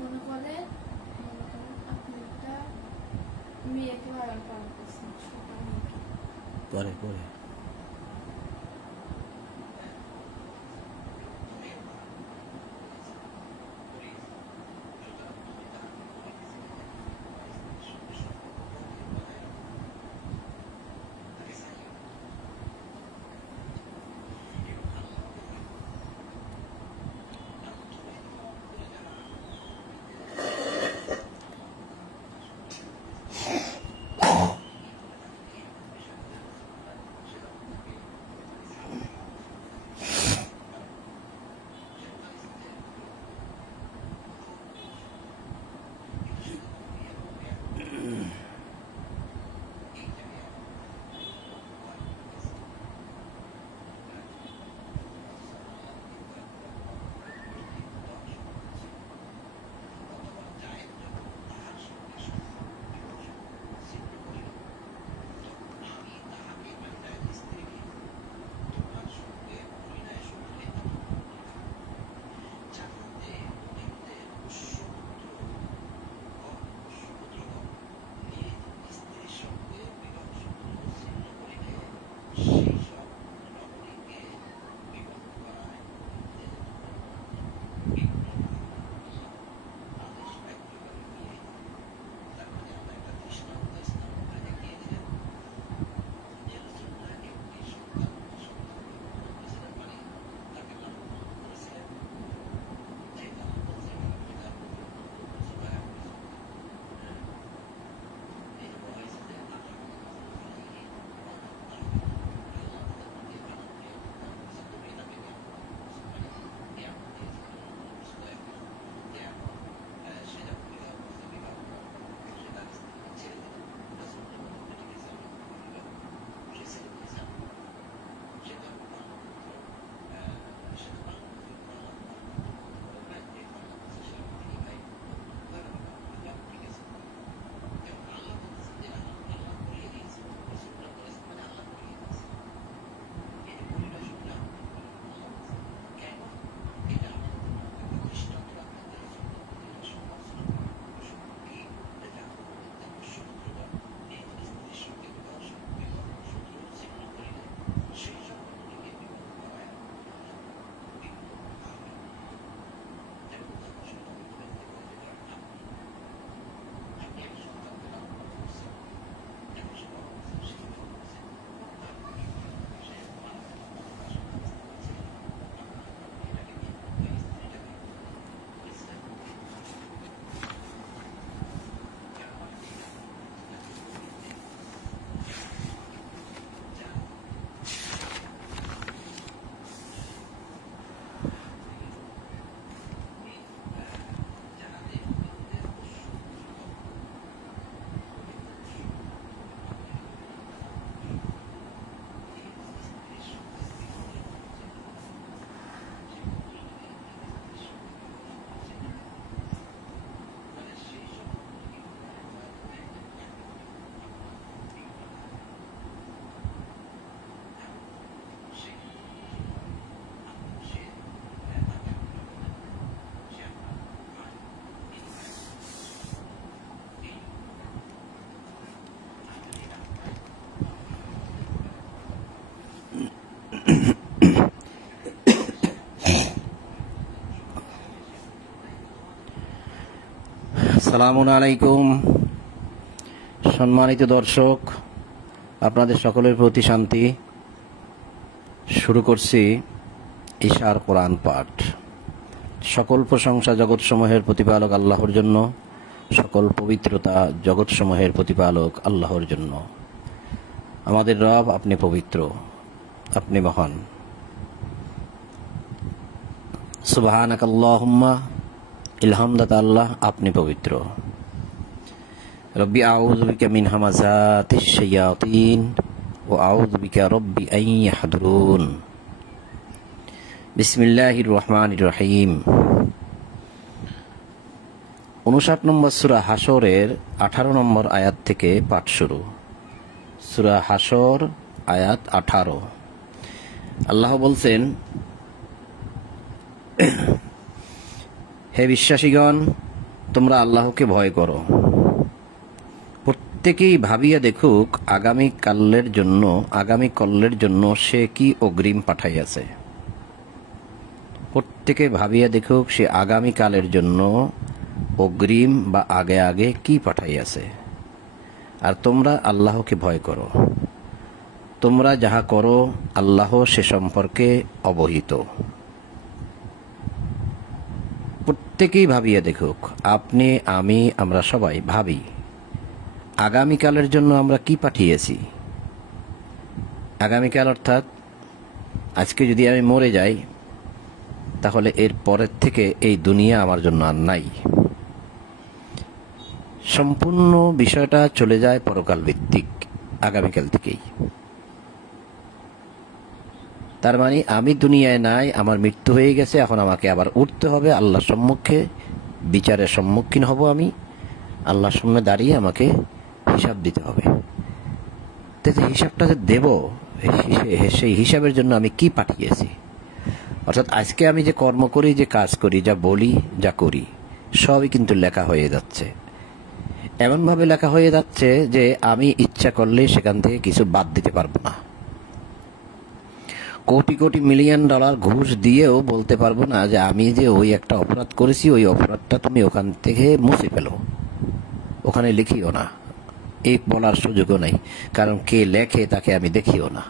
মনে করেন আপনি একটা মেয়েকে লালন পালন করছেন, পরে পরে আসসালামু আলাইকুম। সম্মানিত দর্শক, আপনাদের সকলের প্রতি শান্তি। শুরু করছি ঈশার কোরআন পাঠ। সকল প্রশংসা জগৎসমূহের প্রতিপালক আল্লাহর জন্য, সকল পবিত্রতা জগৎসমূহের প্রতিপালক আল্লাহর জন্য। আমাদের রব, আপনি পবিত্র, আপনি মহান। সুবহানাকাল্লাহুম্মা, ইলহামদাত আল্লাহ, আপনি পবিত্র। রব্বি আউযু বিকা মিন হামাযাতিশ শায়াতিন ওয়া আউযু বিকা রব্বি আন ইয়াহদুরুন। বিসমিল্লাহির রহমানির রহিম। 59 নম্বর সূরা হাশরের 18 নম্বর আয়াত থেকে পাঠ শুরু। সূরা হাশর আয়াত 18। আল্লাহ বলছেন, হে বিশ্বাসীগণ, তোমরা আল্লাহকে ভয় করো। প্রত্যেকেই ভাবিয়া দেখুক আগামী কল্যের জন্য সে কি অগ্রিম পাঠাইয়াছে। প্রত্যেকে ভাবিয়া দেখুক সে আগামীকালের জন্য অগ্রিম বা আগে আগে কি পাঠাইয়াছে। আর তোমরা আল্লাহকে ভয় করো। তোমরা যাহা করো আল্লাহ সে সম্পর্কে অবহিত। প্রত্যেকেই ভাবিয়া দেখুক, আপনি, আমি, আমরা সবাই ভাবি আগামীকালের জন্য আমরা কি পাঠিয়েছি। আগামীকাল অর্থাৎ আজকে যদি আমি মরে যাই, তাহলে এর পরের থেকে এই দুনিয়া আমার জন্য আর নাই। সম্পূর্ণ বিষয়টা চলে যায় পরকাল ভিত্তিক, আগামীকাল থেকেই। তার মানে আমি দুনিয়ায় নাই, আমার মৃত্যু হয়ে গেছে, এখন আমাকে আবার উঠতে হবে আল্লাহর সম্মুখে, বিচারের সম্মুখীন হব আমি, আল্লাহর সামনে দাঁড়িয়ে আমাকে হিসাব দিতে হবে। হিসাবটা যে দেব, সেই হিসাবের জন্য আমি কি পাঠিয়েছি। অর্থাৎ আজকে আমি যে কর্ম করি, যে কাজ করি, যা বলি, যা করি, সবই কিন্তু লেখা হয়ে যাচ্ছে। এমনভাবে লেখা হয়ে যাচ্ছে যে আমি ইচ্ছা করলে সেখান থেকে কিছু বাদ দিতে পারবো না। কোটি কোটি মিলিয়ন ডলার ঘুষ দিয়েও বলতে পারবো না যে আমি যে ওই একটা অপরাধ করেছি, ওই অপরাধটা তুমি ওখান থেকে মুছে ফেলো, ওখানে লিখিও না। এই বলার সুযোগও নাই, কারণ কে লেখে তাকে আমি দেখিও না।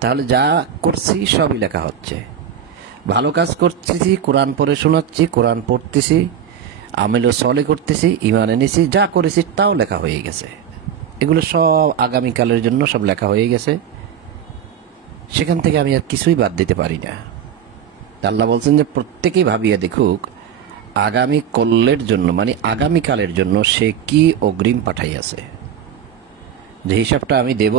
তাহলে যা করছি সবই লেখা হচ্ছে। ভালো কাজ করতেছি, কোরআন পড়ে শোনাচ্ছি, কোরআন পড়তেছি, আমিলও সলে করতেছি, ইমান এনেছি, যা করেছি তাও লেখা হয়ে গেছে। এগুলো সব আগামীকালের জন্য সব লেখা হয়ে গেছে। সেখান থেকে আমি আর কিছুই বাদ দিতে পারি না। আল্লাহ বলছেন যে প্রত্যেকেই ভাবিয়া দেখুক আগামী কল্যের জন্য, মানে আগামীকালের জন্য সে কি অগ্রিম পাঠাইয়াছে। যে হিসাবটা আমি দেব,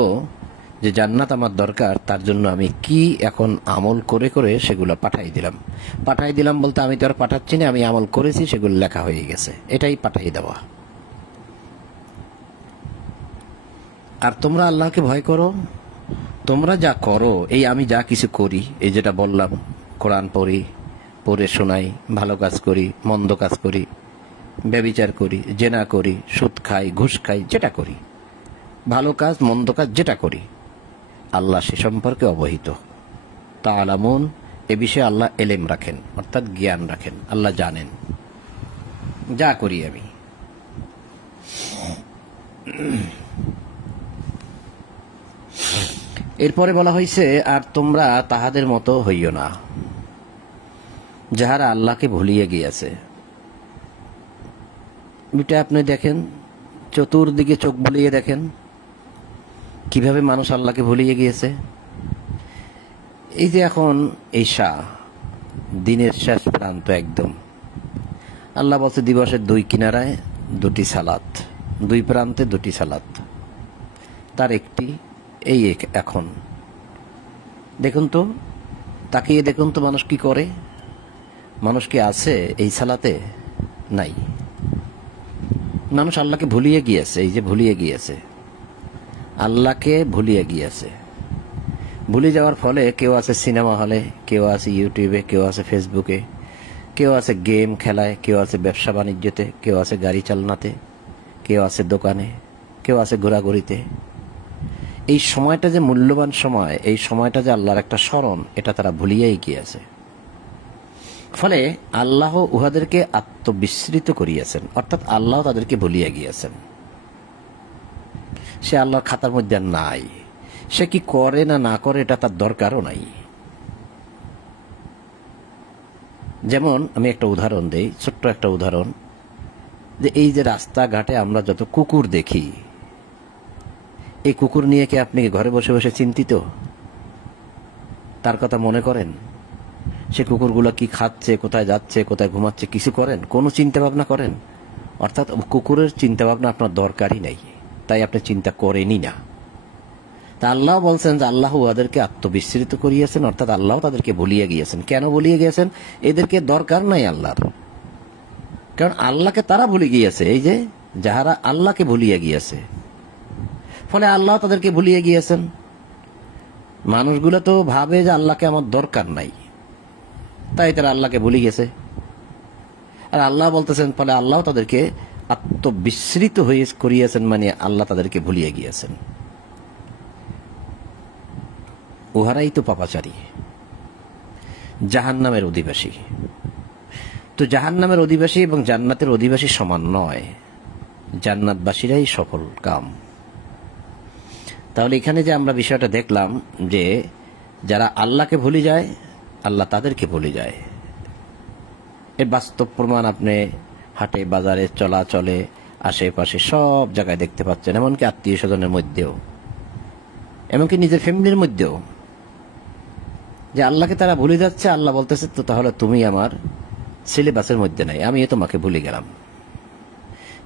যে জান্নাত আমার দরকার, তার জন্য আমি কি এখন আমল করে করে সেগুলো পাঠাই দিলাম বলতে আমি তো আর পাঠাচ্ছি না, আমি আমল করেছি, সেগুলো লেখা হয়ে গেছে, এটাই পাঠাই দেওয়া। আর তোমরা আল্লাহকে ভয় করো। তোমরা যা করো, এই আমি যা কিছু করি, এই যেটা বললাম, কোরআন পড়ি, পড়ে শোনাই, ভালো কাজ করি, মন্দ কাজ করি, ব্যভিচার করি, জেনা করি, সুদ খাই, ঘুষ খাই, যেটা করি, ভালো কাজ মন্দ কাজ যেটা করি, আল্লাহ সে সম্পর্কে অবহিত। তাআলামুন, এ বিষয়ে আল্লাহ এলেম রাখেন, অর্থাৎ জ্ঞান রাখেন, আল্লাহ জানেন যা করি আমি। এরপরে বলা হয়েছে, আর তোমরা তাহাদের মতো হইও না যাহারা আল্লাহকে ভুলিয়ে গিয়েছে। এটা আপনি দেখেন, চতুর্দিকে চোখ বুলিয়ে দেখেন কিভাবে মানুষ আল্লাহকে ভুলিয়ে গিয়েছে। এই যে এখন ঈশা, দিনের শেষ প্রান্ত একদম, আল্লাহ বলছে দিবসের দুই কিনারায় দুটি সালাত, দুই প্রান্তে দুটি সালাত, তার একটি এই এখন। দেখুন তো, তাকিয়ে দেখুন তো মানুষ কি করে। মানুষ কি আছে এই সালাতে? নাই। মানুষ আল্লাহকে ভুলিয়ে গিয়েছে। এই যে ভুলিয়ে গিয়েছে, আল্লাহকে ভুলিয়ে গিয়েছে। ভুলে যাওয়ার ফলে কেউ আছে সিনেমা হলে, কেউ আছে ইউটিউবে, কেউ আছে ফেসবুকে, কেউ আছে গেম খেলায়, কেউ আছে ব্যবসা বাণিজ্যতে, কেউ আছে গাড়ি চালনাতে, কেউ আছে দোকানে, কেউ আছে ঘোরাঘুরিতে। এই সময়টা যে মূল্যবান সময়, এই সময়টা যে আল্লাহর একটা স্মরণ, এটা তারা ভুলিয়েই গিয়েছে। ফলে আল্লাহ উহাদেরকে আত্মবিস্মৃত করিয়াছেন, অর্থাৎ আল্লাহ তাদেরকে ভুলিয়ে গিয়েছেন। সে আল্লাহর খাতার মধ্যে আর নাই। সে কি করে না না করে এটা তার দরকারও নাই। যেমন আমি একটা উদাহরণ দেই, ছোট্ট একটা উদাহরণ, যে এই যে রাস্তাঘাটে আমরা যত কুকুর দেখি, এই কুকুর নিয়ে কি আপনি ঘরে বসে বসে চিন্তিত? তার কথা মনে করেন? সে কুকুরগুলো কি খাচ্ছে, কোথায় যাচ্ছে, কোথায় ঘুমাচ্ছে, কিছু করেন? কোনো চিন্তা ভাবনা করেন? অর্থাৎ কুকুরের চিন্তা ভাবনা আপনার দরকারই নাই, তাই আপনি চিন্তা করেনই না। তা আল্লাহ বলছেন যে আল্লাহ ওদেরকে আত্মবিস্মৃত করিয়েছেন, অর্থাৎ আল্লাহ তাদেরকে ভুলিয়ে গিয়েছেন। কেন ভুলিয়ে গিয়েছেন? এদেরকে দরকার নাই আল্লাহর, কারণ আল্লাহকে তারা ভুলে গিয়েছে। এই যে যাহারা আল্লাহকে ভুলিয়ে গিয়েছে, ফলে আল্লাহ তাদেরকে ভুলিয়ে গিয়েছেন। মানুষগুলো তো ভাবে যে আল্লাহকে আমার দরকার নাই, তাই তারা আল্লাহকে ভুলে গেছে। আর আল্লাহ বলতেছেন, ফলে আল্লাহ তাদেরকে আত্মবিস্মৃত হয়ে করিয়েছেন, মানে আল্লাহ তাদেরকে ভুলিয়ে গিয়েছেন। উহারাই তো পাপাচারী, জাহান্নামের অধিবাসী। তো জাহান্নামের অধিবাসী এবং জান্নাতের অধিবাসী সমান নয়, জান্নাতবাসীরাই সফল কাম। তাহলে এখানে যে আমরা বিষয়টা দেখলাম যে যারা আল্লাহকে ভুলে যায়, আল্লাহ তাদেরকে ভুলে যায়। এর বাস্তব প্রমাণ আপনি হাটে বাজারে চলাচলে আশেপাশে সব জায়গায় দেখতে পাচ্ছেন, এমনকি আত্মীয় স্বজনের মধ্যেও, এমনকি নিজের ফ্যামিলির মধ্যেও, যে আল্লাহকে তারা ভুলে যাচ্ছে। আল্লাহ বলতেছে, তো তাহলে তুমি আমার সিলেবাসের মধ্যে নাই, আমিও তোমাকে ভুলে গেলাম।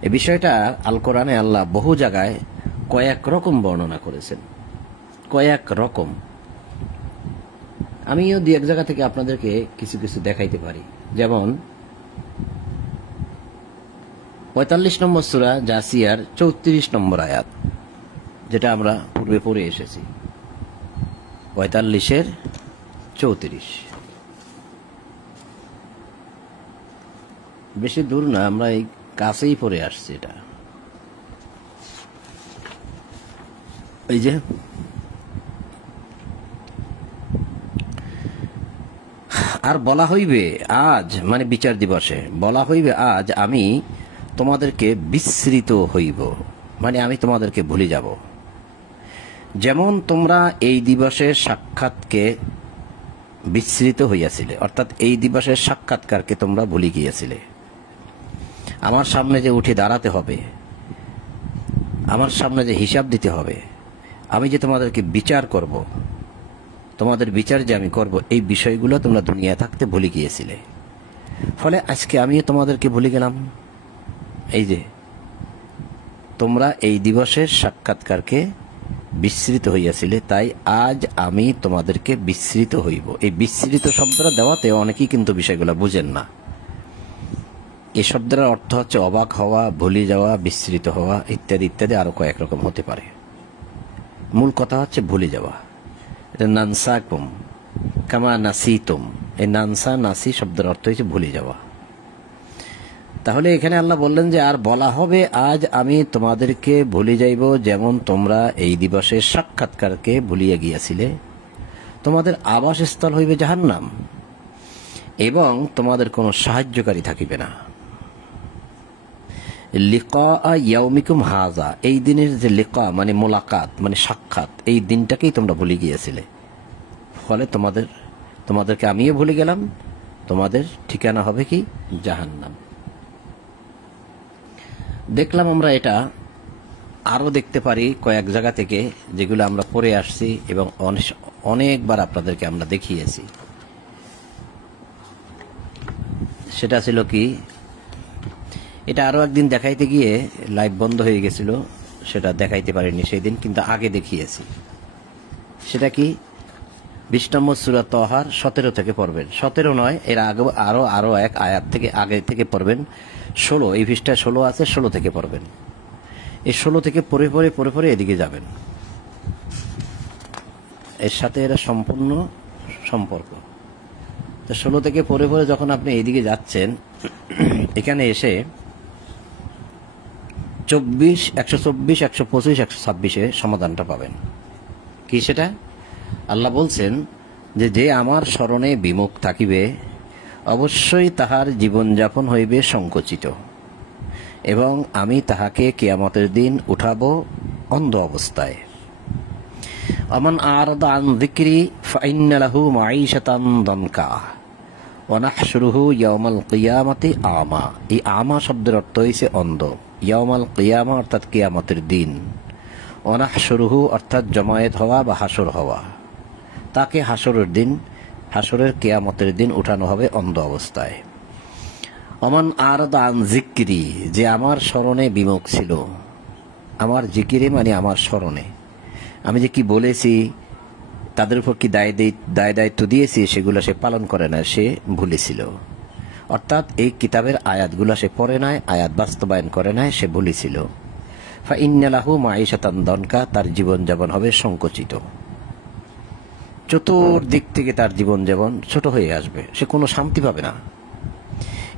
এই বিষয়টা আল কোরআনে আল্লাহ বহু জায়গায় কয়েক রকম বর্ণনা করেছেন, কয়েক রকম। আমিও দু এক জায়গা থেকে আপনাদেরকে কিছু কিছু দেখাইতে পারি। যেমন ৪৫ নম্বর সূরা জাসিয়ার ৩৪ নম্বর আয়াত, যেটা আমরা পূর্বে পড়ে এসেছি। ৪৫-এর ৩৪, বেশি দূর না, আমরা এই কাছেই পড়ে আসছি। এটা এই যে আর বলা হইবে আজ, মানে বিচার দিবসে বলা হইবে, আজ আমি তোমাদেরকে বিস্মৃত হইব, মানে আমি তোমাদেরকে ভুলে যাব। যেমন তোমরা এই দিবসের সাক্ষাৎকে বিস্মৃত হইয়াছিলে, অর্থাৎ এই দিবসের সাক্ষাৎকারকে তোমরা ভুলে গিয়েছিলে। আমার সামনে যে উঠে দাঁড়াতে হবে, আমার সামনে যে হিসাব দিতে হবে, আমি যে তোমাদেরকে বিচার করব, তোমাদের বিচার যে আমি করব, এই বিষয়গুলো তোমরা দুনিয়া থাকতে ভুলে গিয়েছিলে। ফলে আজকে আমিও তোমাদেরকে ভুলে গেলাম। এই যে তোমরা এই দিবসের সাক্ষাৎকারকে বিস্মৃত হইয়াছিলে, তাই আজ আমি তোমাদেরকে বিস্মৃত হইব। এই বিস্মৃত শব্দটা দেওয়াতে অনেকেই কিন্তু বিষয়গুলো বুঝেন না। এই শব্দের অর্থ হচ্ছে অবাক হওয়া, ভুলে যাওয়া, বিস্মৃত হওয়া ইত্যাদি ইত্যাদি, আরো কয়েক রকম হতে পারে। মূল কথা হচ্ছে ভুলে যাওয়া। এটা নানসাকুম কামা নাসিতুম, এই নানসা নাসি শব্দের অর্থ হচ্ছে ভুলে যাওয়া। তাহলে এখানে আল্লাহ বললেন যে আর বলা হবে, আজ আমি তোমাদেরকে ভুলে যাইব, যেমন তোমরা এই দিবসের সাক্ষাৎকারকে ভুলিয়া গিয়াছিলে। তোমাদের আবাসস্থল হইবে জাহান্নাম, এবং তোমাদের কোনো সাহায্যকারী থাকিবে না। লিকা ইয়াউমিকুম হাজা, এই দিনের যে লিকা মানে মোলাকাত, মানে সাক্ষাৎ, এই দিনটাকেই তোমরা ভুলে গিয়েছিলে। ফলে তোমাদেরকে আমিও ভুলে গেলাম, তোমাদের ঠিকানা হবে কি জাহান্নাম। দেখলাম আমরা এটা আরো দেখতে পারি কয়েক জায়গা থেকে, যেগুলো আমরা পড়ে আসছি এবং অনেকবার আপনাদেরকে আমরা দেখিয়েছি। সেটা ছিল কি, এটা আরো একদিন দেখাইতে গিয়ে লাইভ বন্ধ হয়ে গেছিল, সেটা দেখাইতে পারিনি সেই দিন, কিন্তু আগে দেখিয়েছি। সেটা কি, ২০ নম্বর সূরা তহার ১৭ থেকে পড়বেন। ১৭ নয়, এর আগে আরো এক আয়াত থেকে আগে থেকে পড়বেন। ১৬, এই পৃষ্ঠায় ১৬ আছে, ১৬ থেকে পড়বেন। এই ১৬ থেকে পড়ে এদিকে যাবেন। এর সাথে এরা সম্পূর্ণ সম্পর্ক। তো ১৬ থেকে পড়ে যখন আপনি এইদিকে যাচ্ছেন, এখানে এসে ১২৪, ১২৫, ১২৬ সমাধানটা পাবেন। কি সেটা? আল্লাহ বলছেন যে আমার স্মরণে বিমুখ থাকিবে, অবশ্যই তাহার জীবনযাপন হইবে সংকুচিত, এবং আমি তাহাকে কিয়ামতের দিন উঠাবো অন্ধ অবস্থায়। আমান আরাদা আন যিকরি ফাইন্না লাহু মাঈশাতান দানকা ওয়া নাহশুরুহু ইয়াওমাল কিয়ামাতি আমা। এই আমা শব্দের অর্থ হইছে অন্ধ। ইয়াওমাল কিয়ামা অর্থাৎ কিয়ামতের দিন, ওয়া নাহশুরুহু অর্থাৎ জমায়েত হওয়া বা হাসর হওয়া। তাকে হাসরের দিন, হাসরের কিয়ামতের দিন উঠানো হবে অন্ধ অবস্থায়। আমান আরাদা আন যিকরি, যে আমার স্মরণে বিমুখ ছিল। আমার জিকিরে মানে আমার স্মরণে, আমি যে কি বলেছি, তাদের উপর কি দায় দায়িত্ব দিয়েছি, সেগুলো সে পালন করে না, সে ভুলেছিল। অর্থাৎ এই কিতাবের আয়াতগুলো সে পড়ে নাই, আয়াত বাস্তবায়ন করে নাই, সে ভুলেছিল। ফাইন্না লাহু মাঈশাতান দানকা, তার জীবনযাপন হবে সংকুচিত। চতুর্দিক থেকে তার জীবন যেমন ছোট হয়ে আসবে, সে কোনো শান্তি পাবে না।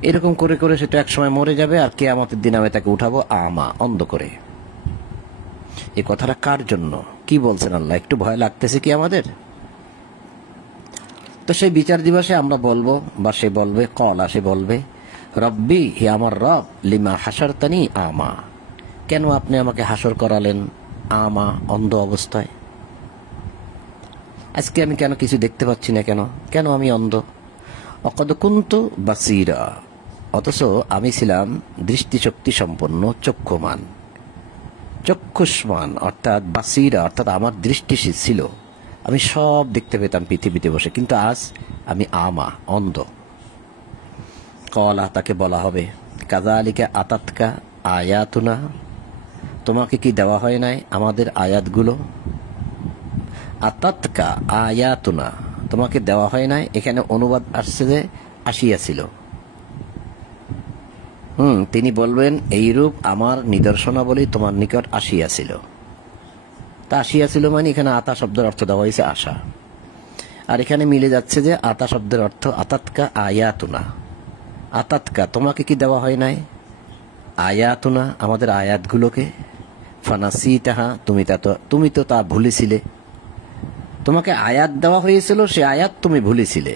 এরকম করে করে সে তো একসময় মরে যাবে, আর কিয়ামতের দিন আমি তাকে উঠাবো আমা, অন্ধ করে। এই কথাটা কার জন্য, কি বলছেন আল্লাহ? একটু ভয় লাগতেছে কি আমাদের? তো সেই বিচার দিবসে আমরা বলবো, বা সে বলবে, কলা, সে বলবে, রব্বি, হে আমার রব, লিমা হাসারতানি আমা, কেন আপনি আমাকে হাসর করালেন আমা, অন্ধ অবস্থায়? আজকে আমি কেন কিছু দেখতে পাচ্ছি না, কেন কেন আমি অন্ধ? অকদ কুনতু বাসীরা, অথচ আমি ছিলাম দৃষ্টিশক্তি সম্পন্ন, চক্ষুমান, চক্ষুষ্মান, অর্থাৎ বাসীরা, অর্থাৎ আমার দৃষ্টি ছিল, আমি সব দেখতে পেতাম পৃথিবীতে বসে, কিন্তু আজ আমি আমা, অন্ধ। কলা, তাকে বলা হবে, কাযালিকা আতাতকা আয়াতুনা, তোমাকে কি দেওয়া হয় নাই আমাদের আয়াতগুলো? আতাতকা আয়াতুনা, তোমাকে দেওয়া হয় নাই, এখানে অনুবাদ আসছে যে আসিয়াছিল। তিনি বলবেন, এইরূপ আমার নিদর্শনাবলী তোমার নিকট আসিয়াছিল। তা আসিয়াছিল মানে এখানে আতা শব্দের অর্থ দেওয়া হয়েছে আশা, আর এখানে মিলে যাচ্ছে যে আতা শব্দের অর্থ আতাতকা আয়াতুনা। আতাতকা, তোমাকে কি দেওয়া হয় নাই? আয়াতুনা, আমাদের আয়াতগুলোকে। ফানাসিতাহা, তুমি তো তা ভুলেছিলে। তোমাকে আয়াত দেওয়া হয়েছিল, সে আয়াত তুমি ভুলেছিলে।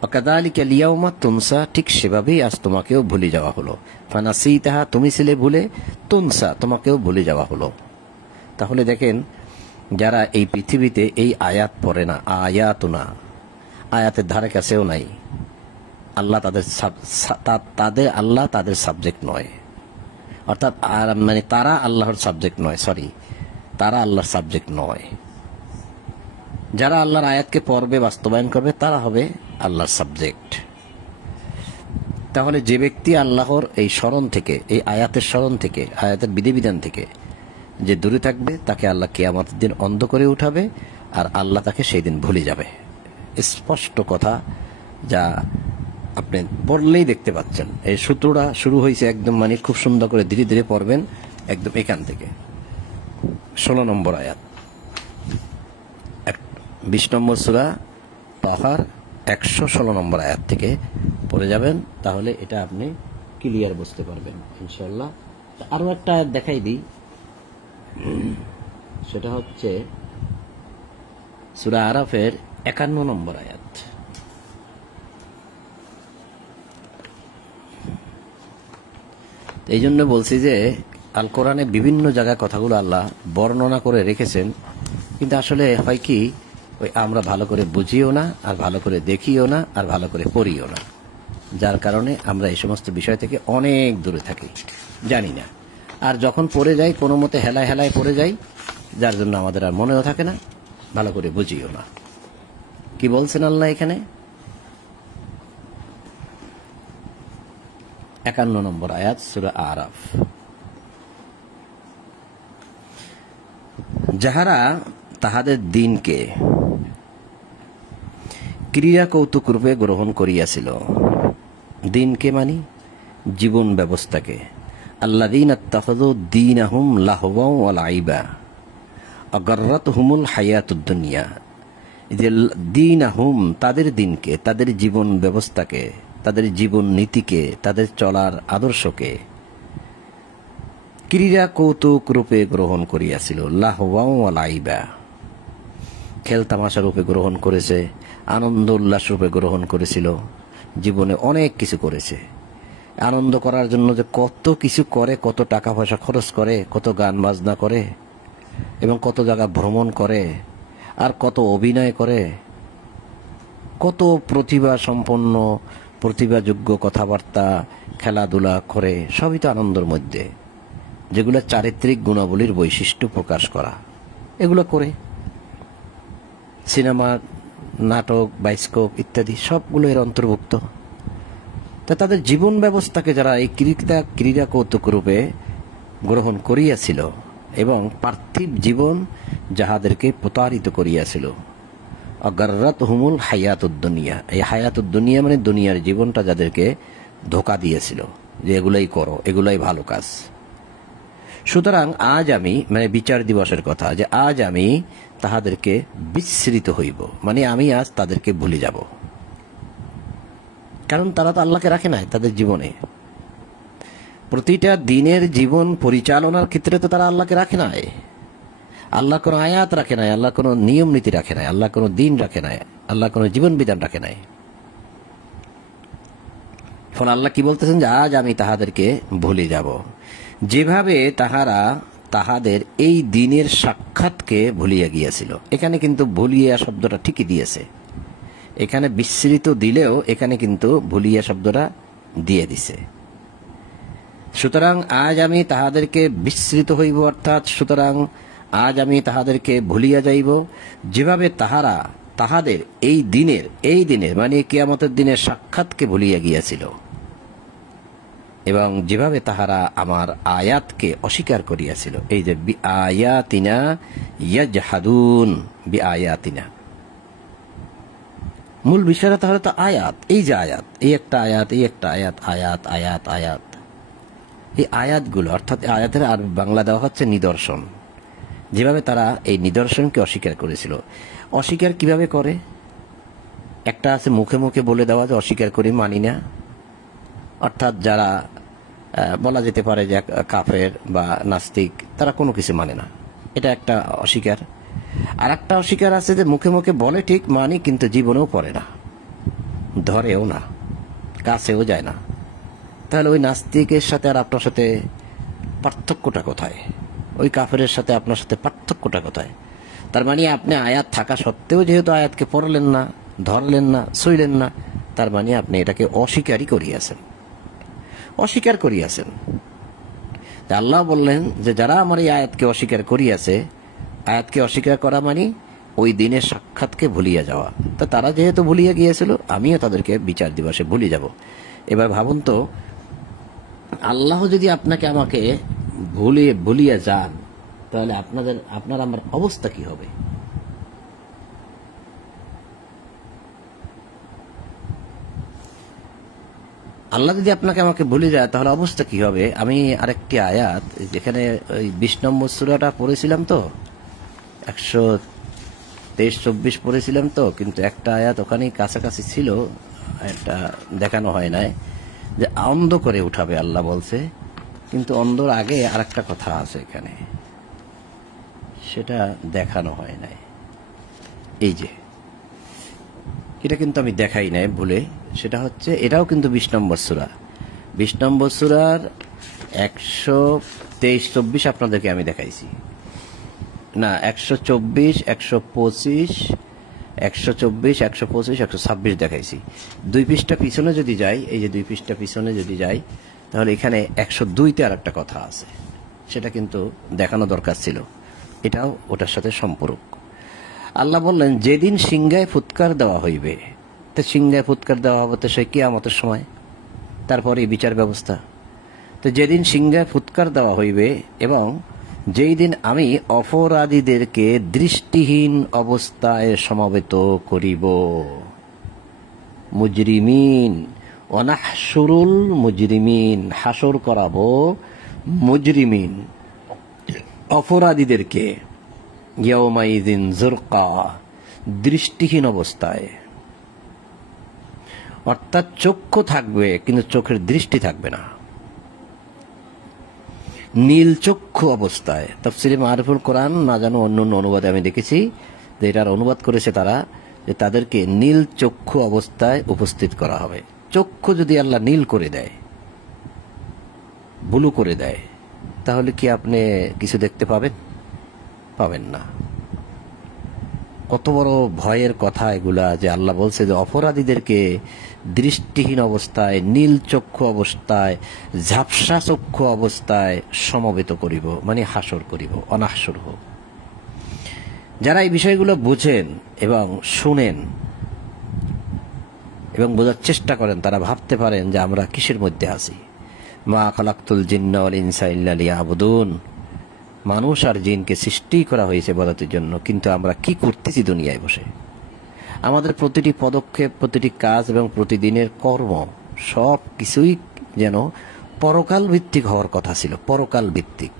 ওয়াকাযালিকা লিয়াউমা তুনসা, ঠিক সেভাবেই আজ তোমাকেও ভুলে যাওয়া হলো। ফানাসিতাহা, তুমি ছিলে ভুলে, তুনসা, তোমাকেও ভুলে যাওয়া হলো। তাহলে দেখেন, যারা এই পৃথিবীতে এই আয়াত পড়ে না, আয়াতুনা, আয়াতের ধারে কাছেও নাই, আল্লাহ তাদের সাবজেক্ট নয়, অর্থাৎ মানে তারা আল্লাহর সাবজেক্ট নয়, তারা আল্লাহর সাবজেক্ট নয়। যারা আল্লাহর আয়াতকে পড়বে, বাস্তবায়ন করবে, তারা হবে আল্লাহর সাবজেক্ট। তাহলে যে ব্যক্তি আল্লাহর এই স্মরণ থেকে, এই আয়াতের স্মরণ থেকে, আয়াতের বিধিবিধান থেকে যে দূরে থাকবে, তাকে আল্লাহ কিয়ামতের দিন অন্ধ করে উঠাবে, আর আল্লাহ তাকে সেই দিন ভুলে যাবে। স্পষ্ট কথা, যা আপনি পড়লেই দেখতে পাচ্ছেন। এই সূত্রটা শুরু হয়েছে একদম, মানে খুব সুন্দর করে ধীরে ধীরে পড়বেন, একদম এখান থেকে 16 নম্বর আয়াত, 20 নম্বর সূরা তাহার 116 নম্বর আয়াত থেকে পড়ে যাবেন, তাহলে এটা আপনি ক্লিয়ার বুঝতে পারবেন ইনশাআল্লাহ। আরো একটা আয়াত দেখাই দিই, সেটা হচ্ছে সূরা আরাফের 51 নম্বর আয়াত। এই জন্য বলছি যে আল কোরআনে বিভিন্ন জায়গায় কথাগুলো আল্লাহ বর্ণনা করে রেখেছেন, কিন্তু আসলে হয় কি, ওই আমরা ভালো করে বুঝিও না, আর ভালো করে দেখিও না, আর ভালো করে পড়িও না, যার কারণে আমরা এই সমস্ত বিষয় থেকে অনেক দূরে থাকি, জানি না। আর যখন পড়ে যাই, কোনো মতে হেলায় হেলায় পড়ে যাই, যার জন্য আমাদের আর মনেও থাকে না, ভালো করে বুঝিও না। কি বলছেন আল্লাহ এখানে? 51 নম্বর আয়াত, সূরা আরাফ। যাহারা তাহাদের দিনকে ক্রীড়া কৌতুক রূপে গ্রহণ করিয়াছিল, দিনকে মানে জীবন ব্যবস্থাকে, আল্লাযীনা ইত্তাখাযু দীনাহুম লাহওয়ান ওয়া লাইবা ওয়া গাররাতহুমুল হায়াতুদ দুনিয়া, যে দীনাহুম, তাদের দিনকে, তাদের জীবন ব্যবস্থাকে, তাদের জীবন নীতিকে, তাদের চলার আদর্শকে ক্রীড়া কৌতুক রূপে গ্রহণ করিয়াছিল, লাহওয়ান ওয়া লাইবা, খেলতামাশা রূপে গ্রহণ করেছে, আনন্দ উল্লাস রূপে গ্রহণ করেছিল, জীবনে অনেক কিছু করেছে। আনন্দ করার জন্য যে কত কিছু করে, কত টাকা পয়সা খরচ করে, কত গান বাজনা করে, এবং কত জায়গা ভ্রমণ করে, আর কত অভিনয় করে, কত প্রতিভা সম্পন্ন, প্রতিভাযোগ্য কথাবার্তা, খেলাধুলা করে, সবই তো আনন্দের মধ্যে, যেগুলো চারিত্রিক গুণাবলীর বৈশিষ্ট্য প্রকাশ করা, এগুলো করে। সিনেমা, নাটক, বায়োস্কোপ ইত্যাদি সবগুলো এর অন্তর্ভুক্ত। তা তাদের জীবন ব্যবস্থাকে যারা এই ক্রীড়া কৌতুক রূপে গ্রহণ করিয়াছিল, এবং পার্থিব জীবন যাহাদেরকে প্রতারিত করিয়াছিল, অগাররাতহুমুল হায়াতুদ দুনিয়া, এই হায়াতুদ দুনিয়া মানে দুনিয়ার জীবনটা যাদেরকে ধোঁকা দিয়েছিল, যে এগুলাই করো, এগুলাই ভালো কাজ, সুতরাং আজ আমি, মানে বিচার দিবসের কথা, যে আজ আমি তাহাদেরকে বিস্মৃত হইব, মানে আমি আজ তাদেরকে ভুলে যাব। কারণ তারা তো আল্লাহকে রাখে নাই তাদের জীবনে। প্রতিটা দিনের জীবন পরিচালনার ক্ষেত্রে তো তারা আল্লাহকে রাখে নাই। আল্লাহ কোনো আয়াত রাখে নাই, আল্লাহ কোনো নিয়ম নীতি রাখে নাই, আল্লাহ কোনো দিন রাখে নাই, আল্লাহ কোনো জীবন বিধান রাখে নাই। ফলে আল্লাহ কি বলতেছেন যে আজ আমি তাহাদেরকে ভুলে যাব, যেভাবে তাহারা তাহাদের এই দিনের সাক্ষাৎকে ভুলিয়া গিয়েছিল। এখানে কিন্তু ভুলিয়া শব্দটা ঠিকই দিয়েছে, এখানে বিস্মৃত দিলেও এখানে কিন্তু ভুলিয়া শব্দটা দিয়ে দিছে। সুতরাং আজ আমি তাহাদেরকে বিস্মৃত হইব, অর্থাৎ সুতরাং আজ আমি তাহাদেরকে ভুলিয়া যাইব, যেভাবে তাহারা তাহাদের এই দিনের মানে কিয়ামতের দিনের সাক্ষাৎকে ভুলিয়া গিয়াছিল, এবং যেভাবে তাহারা আমার আয়াতকে অস্বীকার করিয়াছিল। এই যে বি আয়াতিনা ইয়াজহাদুন, বি আয়াতিনা, মূল বিষয়টা তাহলে তো আয়াত। এই যে আয়াত, এই একটা আয়াত, এই একটা আয়াত, আয়াত আয়াত আয়াত, এই আয়াতগুলো, অর্থাৎ আয়াতের আর বাংলা দেওয়া হচ্ছে নিদর্শন। যেভাবে তারা এই নিদর্শনকে অস্বীকার করেছিল। অস্বীকার কিভাবে করে? একটা আছে মুখে মুখে বলে দেওয়া যে অস্বীকার করি, মানি না, অর্থাৎ যারা বলা যেতে পারে যে কাফের বা নাস্তিক, তারা কোনো কিছু মানে না, এটা একটা অস্বীকার। আর একটা অস্বীকার আছে যে মুখে মুখে বলে ঠিক মানি, কিন্তু জীবনেও পড়ে না, ধরেও না, কাছেও যায় না। তাহলে ওই নাস্তিকের সাথে আর আপনার সাথে পার্থক্যটা কোথায়? ওই কাফেরের সাথে আপনার সাথে পার্থক্যটা কোথায়? তার মানে আপনি আয়াত থাকা সত্ত্বেও যেহেতু আয়াতকে পড়লেন না, ধরলেন না, সইলেন না, তার মানে আপনি এটাকে অস্বীকারই করিয়াছেন, অস্বীকার করিয়াছেন। আল্লাহ বললেন যে যারা আমার এই আয়াতকে অস্বীকার করিয়াছে, আয়াতকে অস্বীকার করা মানে ওই দিনের সাক্ষাৎকে ভুলিয়া যাওয়া। তা তারা যেহেতু ভুলিয়া গিয়েছিল, আমিও তাদেরকে বিচার দিবসে ভুলে যাব। এবার ভাবুন তো, আল্লাহ যদি আপনাকে আমাকে ভুলিয়া যান, তাহলে আপনার আমার অবস্থা কি হবে? আল্লাহ যদি আপনাকে আমাকে ভুলে যায়, তাহলে অবস্থা কি হবে? আমি আরেকটি আয়াত, যেখানে ওই 20 নম্বর সূরাটা পড়েছিলাম তো, 123-24 পড়েছিলাম তো, কিন্তু একটা আয়াত ওখানেই কাছাকাছি ছিল, এটা দেখানো হয় নাই, যে অন্ধ করে উঠাবে আল্লাহ বলছে, কিন্তু অন্ধর আগে আরেকটা কথা আছে এখানে, সেটা দেখানো হয় নাই। এই যে এটা কিন্তু আমি দেখাই নাই ভুলে, সেটা হচ্ছে, এটাও কিন্তু 20 নম্বর সূরা, 20 নম্বর সূরার 123-24 আপনাদেরকে আমি দেখাইছি না, 124, 125, 124, 125, 126 দেখাইছি। 2 পৃষ্ঠা পিছনে যদি যাই, এই যে 2 পৃষ্ঠা পিছনে যদি যাই, তাহলে এখানে 102-তে আর একটা কথা আছে, সেটা কিন্তু দেখানো দরকার ছিল, এটাও ওটার সাথে সম্পর্ক। আল্লাহ বললেন যেদিন সিংহায় ফুৎকার দেওয়া হইবে, তো সিংহায় ফুৎকার দেওয়া হবে তো সেই কিয়ামতের সময়, তারপরে বিচার ব্যবস্থা। তো যেদিন সিংহায় ফুৎকার দেওয়া হইবে, এবং যেই দিন আমি অপরাধীদেরকে দৃষ্টিহীন অবস্থায় সমবেত করিব, মুজরিমিন ওয়ানাহশুরুল মুজরিমিন, হাসর করাবো মুজরিমিন, অপরাধীদেরকে, ইয়াউমাইযিন যুরকা, দৃষ্টিহীন অবস্থায়, অর্থাৎ চক্ষু থাকবে কিন্তু চোখের দৃষ্টি থাকবে না, নীল চক্ষু অবস্থায়। তাফসীরে মারিফুল কোরআন না জানো অন্য অনুবাদে আমি দেখেছি যে এটার অনুবাদ করেছে তারা, যে তাদেরকে নীল চক্ষু অবস্থায় উপস্থিত করা হবে। চক্ষু যদি আল্লাহ নীল করে দেয়, ব্লু করে দেয়, তাহলে কি আপনি কিছু দেখতে পাবেন? পাবেন না। কত বড় ভয়ের কথা এগুলা, যে আল্লাহ বলছে যে অপরাধীদেরকে দৃষ্টিহীন অবস্থায়, নীল চক্ষু অবস্থায়, ঝাপসা চক্ষু অবস্থায় সমবেত করিব, মানে হাসর করিব, অনাহসর হোক। যারা এই বিষয়গুলো বুঝেন এবং শুনেন এবং বোঝার চেষ্টা করেন, তারা ভাবতে পারেন যে আমরা কিসের মধ্যে আছি। মা খালাকতুল জিন্না ওয়াল ইনসা ইল্লা লিয়াবুদুন, মানুষ আর জিনকে সৃষ্টি করা হয়েছে ইবাদতের জন্য, কিন্তু আমরা কি করতেছি দুনিয়ায় বসে? আমাদের প্রতিটি পদক্ষেপ, প্রতিটি কাজ এবং প্রতিদিনের কর্ম সব কিছুই যেন পরকাল ভিত্তিক হওয়ার কথা ছিল, পরকাল ভিত্তিক।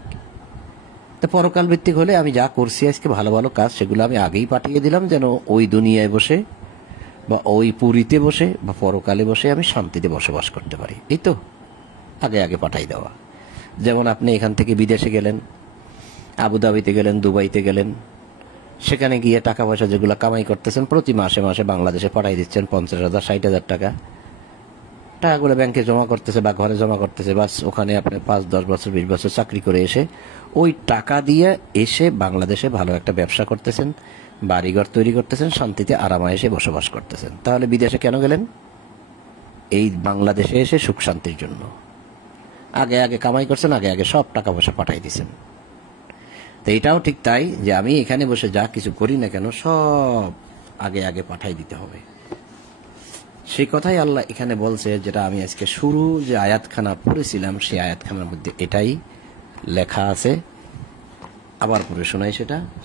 তো পরকাল ভিত্তিক হলে আমি যা করছি আজকে ভালো ভালো কাজ, সেগুলো আমি আগেই পাঠিয়ে দিলাম, যেন ওই দুনিয়ায় বসে বা ওই পুরীতে বসে বা পরকালে বসে আমি শান্তিতে বসবাস করতে পারি। এই তো আগে আগে পাঠাই দেওয়া। যেমন আপনি এখান থেকে বিদেশে গেলেন, আবুধাবিতে গেলেন, দুবাইতে গেলেন, সেখানে গিয়ে টাকা পয়সা যেগুলো কামাই করতেছেন প্রতি মাসে মাসে বাংলাদেশে পাঠাই দিচ্ছেন 50,000 60,000 টাকা। টাকাগুলো ব্যাংকে জমা করতেছে বা ঘরে জমা করতেছে, বাস ওখানে আপনি 5-10 বছর 20 বছর চাকরি করে এসে ওই টাকা দিয়ে এসে বাংলাদেশে ভালো একটা ব্যবসা করতেছেন, বাড়িঘর তৈরি করতেছেন, শান্তিতে আরামায়েসে বসবাস করতেছেন। তাহলে বিদেশে কেন গেলেন? এই বাংলাদেশে এসে সুখ শান্তির জন্য। আগে আগে কামাই করছেন, আগে আগে সব টাকা পয়সা পাঠাই দিচ্ছেন। তো এটাও ঠিক তাই, যে আমি এখানে বসে যা কিছু করি না কেন সব আগে আগে পাঠাই দিতে হবে। সেই কথাই আল্লাহ এখানে বলছে, যেটা আমি আজকে শুরু যে আয়াতখানা পড়েছিলাম সেই আয়াতখানার মধ্যে এটাই লেখা আছে। আবার পড়ে শোনাই।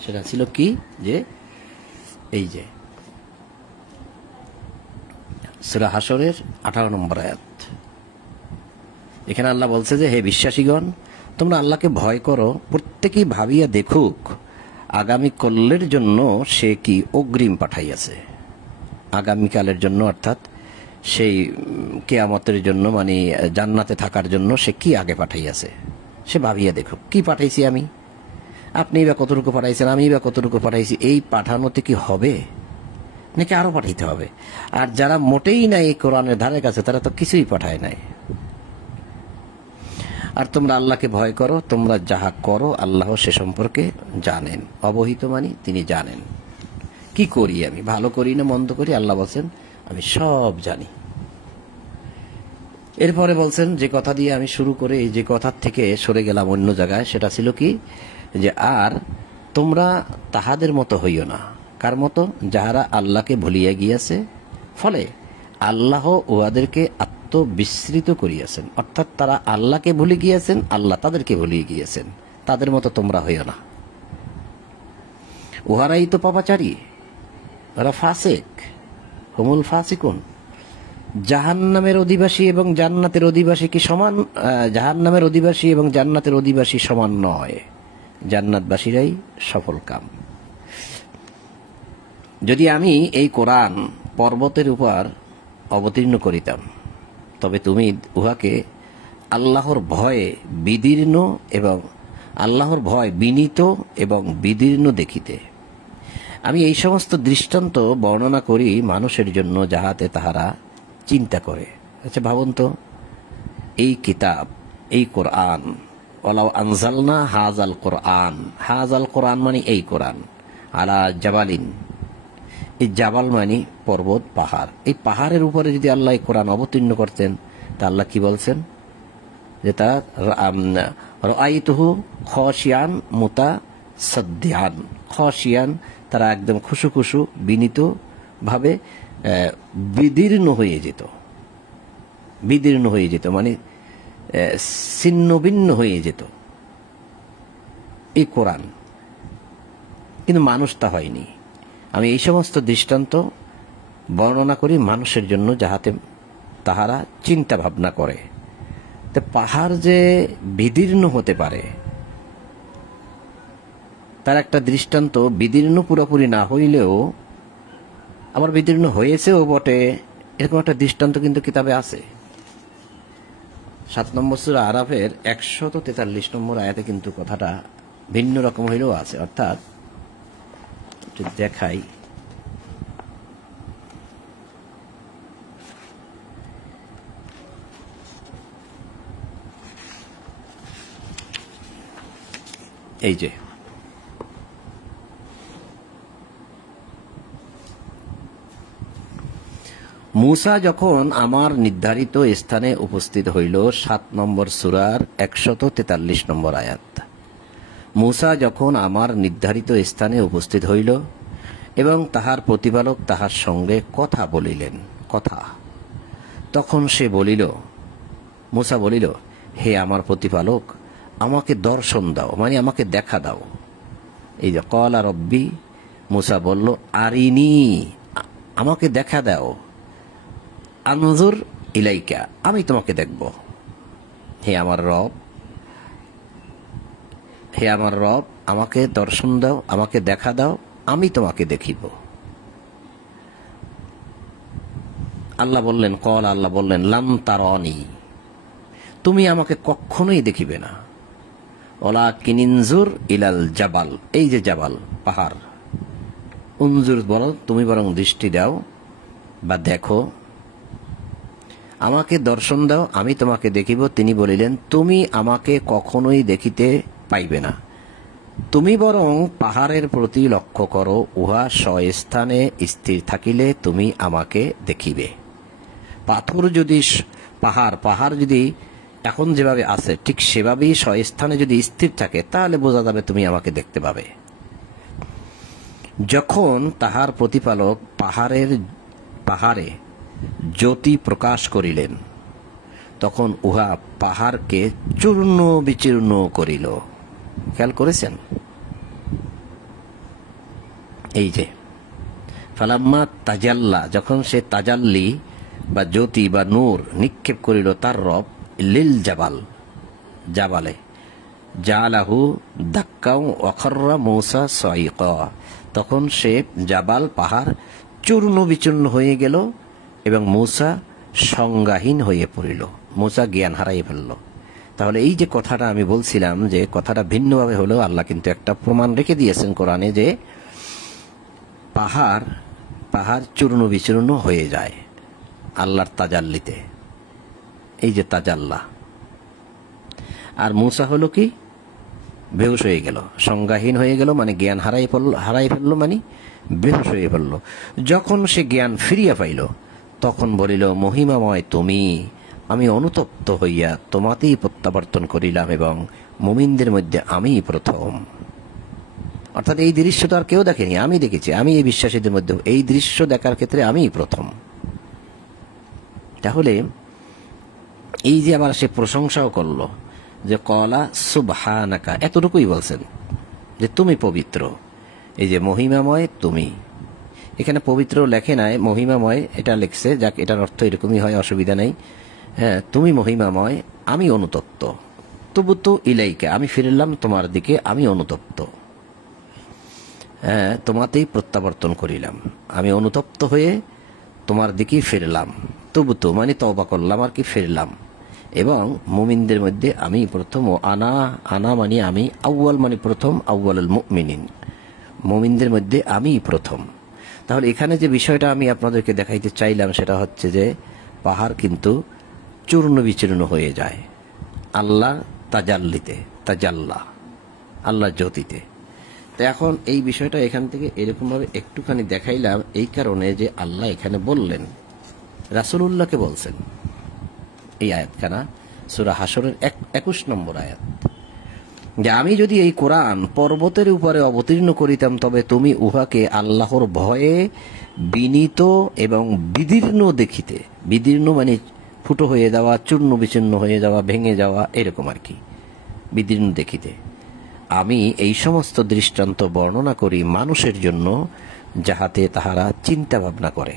সেটা ছিল কি, যে এই যে সূরা হাশরের 18 নম্বর আয়াত, এখানে আল্লাহ বলছে যে, হে বিশ্বাসীগণ, তোমরা আল্লাহকে ভয় করো, প্রত্যেকেই ভাবিয়া দেখুক আগামী কল্যের জন্য সে কি অগ্রিম পাঠাইয়াছে। আগামীকালের জন্য অর্থাৎ সেই কিয়ামতের জন্য, মানে জান্নাতে থাকার জন্য সে কি আগে পাঠাইয়াছে, সে ভাবিয়া দেখুক কি পাঠাইছি আমি। আপনি বা কতটুকু পাঠাইছেন, আমি বা কতটুকু পাঠাইছি, এই পাঠানোতে কি হবে নাকি আরো পাঠাইতে হবে? আর যারা মোটেই নাই এই কোরআনের ধারে কাছে, তারা তো কিছুই পাঠায় নাই। আর তোমরা আল্লাহকে ভয় করো, তোমরা যাহা করো আল্লাহ সে সম্পর্কে জানেন। অবহিত মানে তিনি জানেন কি করি আমি, ভালো করি না মন্দ করি, আল্লাহ বলছেন আমি সব জানি। এরপরে বলছেন, যে কথা দিয়ে আমি শুরু করে এই যে কথার থেকে সরে গেলাম অন্য জায়গায়, সেটা ছিল কি, যে আর তোমরা তাহাদের মতো হইও না। কার মতো? যাহারা আল্লাহকে ভুলিয়া গিয়াছে, ফলে আল্লাহ উহাদেরকে আত্মবিস্মৃত করিয়াছেন। অর্থাৎ তারা আল্লাহকে ভুলে গিয়েছেন, আল্লাহ তাদেরকে ভুলিয়ে গিয়েছেন। তাদের মতো তোমরা হইও না। উহারাই তো পাপাচারী, ওরা ফাসিক, হুমুল ফাসিকুন। জাহান্নামের অধিবাসী এবং জান্নাতের অধিবাসী কি সমান? জাহান্নামের অধিবাসী এবং জান্নাতের অধিবাসী সমান নয়, জান্নাতবাসীরাই সফল কাম। যদি আমি এই কোরআন পর্বতের উপর অবতীর্ণ করিতাম, তবে তুমি উহাকে আল্লাহর ভয়ে বিদীর্ণ এবং আল্লাহর ভয় বিনীত এবং বিদীর্ণ দেখিতে। আমি এই সমস্ত দৃষ্টান্ত বর্ণনা করি মানুষের জন্য, যাহাতে তাহারা চিন্তা করে। আচ্ছা ভাবুন তো, এই কিতাব, এই কোরআন, ওয়ালাউ আনজালনা হাযাল কোরআন, হাযাল কোরআন মানে এই কোরআন, আলা জাবালিন, এই জাবাল মানে পর্বত পাহাড়, এই পাহাড়ের উপরে যদি আল্লাহ কোরআন অবতীর্ণ করতেন, তা আল্লাহ কি বলছেন, যে তা রাআইতুহু খাশিয়ান মুতাসাদ্দিআন, খাশিয়ান তারা একদম খুশু খুশু বিনীত ভাবে বিদীর্ণ হয়ে যেত। বিদীর্ণ হয়ে যেত মানে ছিন্ন ভিন্ন হয়ে যেত এই কোরআন। কিন্তু মানুষ তা হয়নি। আমি এই সমস্ত দৃষ্টান্ত বর্ণনা করি মানুষের জন্য, যাহাতে তাহারা চিন্তা ভাবনা করে। তো পাহাড় যে বিদীর্ণ হতে পারে তার একটা দৃষ্টান্ত, বিদীর্ণ পুরোপুরি না হইলেও আবার বিদীর্ণ হয়েছেও বটে, এরকম একটা দৃষ্টান্ত কিন্তু কিতাবে আছে। 7 নম্বর সূরা আরাফের 143 নম্বর আয়াতে কিন্তু কথাটা ভিন্ন রকম হইলেও আছে। অর্থাৎ দেখাই, এই যে মূসা যখন আমার নির্ধারিত স্থানে উপস্থিত হইল, 7 নম্বর সূরার 143 নম্বর আয়াত। মূসা যখন আমার নির্ধারিত স্থানে উপস্থিত হইল এবং তাহার প্রতিপালক তাহার সঙ্গে কথা বলিলেন, কথা, তখন সে বলিল, মূসা বলিল, হে আমার প্রতিপালক, আমাকে দর্শন দাও, মানে আমাকে দেখা দাও। এই যে ক্বালা রব্বি, মূসা বলল, আরিনি, আমাকে দেখা দাও, আনজুর ইলাইকা, আমি তোমাকে দেখব। হে আমার রব, হে আমার রব, আমাকে দর্শন দাও, আমাকে দেখা দাও, আমি তোমাকে দেখিব। আল্লাহ বললেন, আল্লাহ বললেন, লাম তারানি, তুমি আমাকে কখনোই দেখিবে না। ওয়ালাকিন ইনজুর ইলাল জাবাল, এই যে জাবাল, পাহাড়, উনজুর বলো, তুমি বরং দৃষ্টি দাও বা দেখো, আমাকে দর্শন দাও, আমি তোমাকে দেখিব। তিনি বলিলেন, তুমি আমাকে কখনোই দেখিতে পাইবে না, তুমি বরং পাহাড়ের প্রতি লক্ষ্য করো, উহা স্বস্থানে স্থির থাকিলে তুমি আমাকে দেখিবে। পাথর যদি পাহাড় যদি এখন যেভাবে আছে ঠিক সেভাবেই স্বস্থানে যদি স্থির থাকে, তাহলে বোঝা যাবে তুমি আমাকে দেখতে পাবে। যখন তাহার প্রতিপালক পাহাড়ে জ্যোতি প্রকাশ করিলেন, তখন উহা পাহাড়কে চূর্ণ বিচূর্ণ করিল। খেয়াল করেছেন? এই যে ফালাম্মা তাজাল্লা, যখন সে তাজাল্লি বা জ্যোতি বা নূর নিক্ষেপ করিল তার রব লিল জাবালে জালাহু দাক্কাও অখর্রা মূসা সাইকা, তখন সে জাবাল পাহাড় চূর্ণ বিচূর্ণ হয়ে গেল এবং মূসা সংজ্ঞাহীন হয়ে পড়িল, মূসা জ্ঞান হারাই ফেলল। তাহলে এই যে কথাটা আমি বলছিলাম, যে কথাটা ভিন্নভাবে হলেও আল্লাহ কিন্তু একটা প্রমাণ রেখে দিয়েছেন কোরআনে, যে পাহাড় চূর্ণ বিচূর্ণ হয়ে যায় আল্লাহর তাজাল্লিতে, এই যে তাজাল্লা। আর মূসা হলো কি, বেহুশ হয়ে গেল, সংজ্ঞাহীন হয়ে গেল, মানে জ্ঞান হারাই ফেললো, মানে বেহুশ হয়ে ফেলল। যখন সে জ্ঞান ফিরিয়া পাইল, তখন বলিল, মহিমাময় তুমি, আমি অনুতপ্ত হইয়া তোমাতেই প্রত্যাবর্তন করিলাম এবং মুমিনদের মধ্যে আমি প্রথম। অর্থাৎ এই দৃশ্যটা আর কেউ দেখেনি, আমি দেখেছি, আমি এই বিশ্বাসীদের মধ্যে এই দৃশ্য দেখার ক্ষেত্রে আমি প্রথম। তাহলে এই যে আবার সে প্রশংসাও করলো, যে কলা সুবহানাকা, এতটুকুই বলছেন যে তুমি পবিত্র, এই যে মহিমাময় তুমি, এখানে পবিত্র লেখে নাই, মহিমাময় এটা লিখছে, যাক এটার অর্থ এরকমই হয়, অসুবিধা নেই। হ্যাঁ, তুমি মহিমাময়, আমি অনুতপ্ত, তবু তো ইলাইকা, আমি ফিরলাম তোমার দিকে, আমি অনুতপ্ত। হ্যাঁ, তোমাতেই প্রত্যাবর্তন করিলাম, আমি অনুতপ্ত হয়ে তোমার দিকেই ফিরলাম, তবু তো মানে তওবা করলাম আর কি, ফিরলাম, এবং মুমিনদের মধ্যে আমি প্রথম। ও আনা মানে আমি, আউয়াল মানে প্রথম, আউয়ালুল মুমিনিন, মুমিনদের মধ্যে আমি প্রথম। তাহলে এখানে যে বিষয়টা আমি আপনাদেরকে দেখাইতে চাইলাম, সেটা হচ্ছে যে পাহাড় কিন্তু চূর্ণ বিচূর্ণ হয়ে যায় আল্লাহ তাজাল্লা, আল্লাহ জ্যোতিতে। তো এখন এই বিষয়টা এখান থেকে এরকমভাবে একটুখানি দেখাইলাম এই কারণে যে আল্লাহ এখানে বললেন, রাসূলুল্লাহকে বলছেন, এই আয়াতখানা সূরা হাশরের 21 নম্বর আয়াত, যে আমি যদি এই কোরআন পর্বতের উপরে অবতীর্ণ করিতাম, তবে তুমি উহাকে আল্লাহর ভয়ে বিনীত এবং বিদীর্ণ দেখিতে। বিদীর্ণ মানে ফুটো হয়ে যাওয়া, চূর্ণ বিচূর্ণ হয়ে যাওয়া, ভেঙে যাওয়া, এরকম আর কি, বিদীর্ণ দেখিতে। আমি এই সমস্ত দৃষ্টান্ত বর্ণনা করি মানুষের জন্য, যাহাতে তাহারা চিন্তা ভাবনা করে।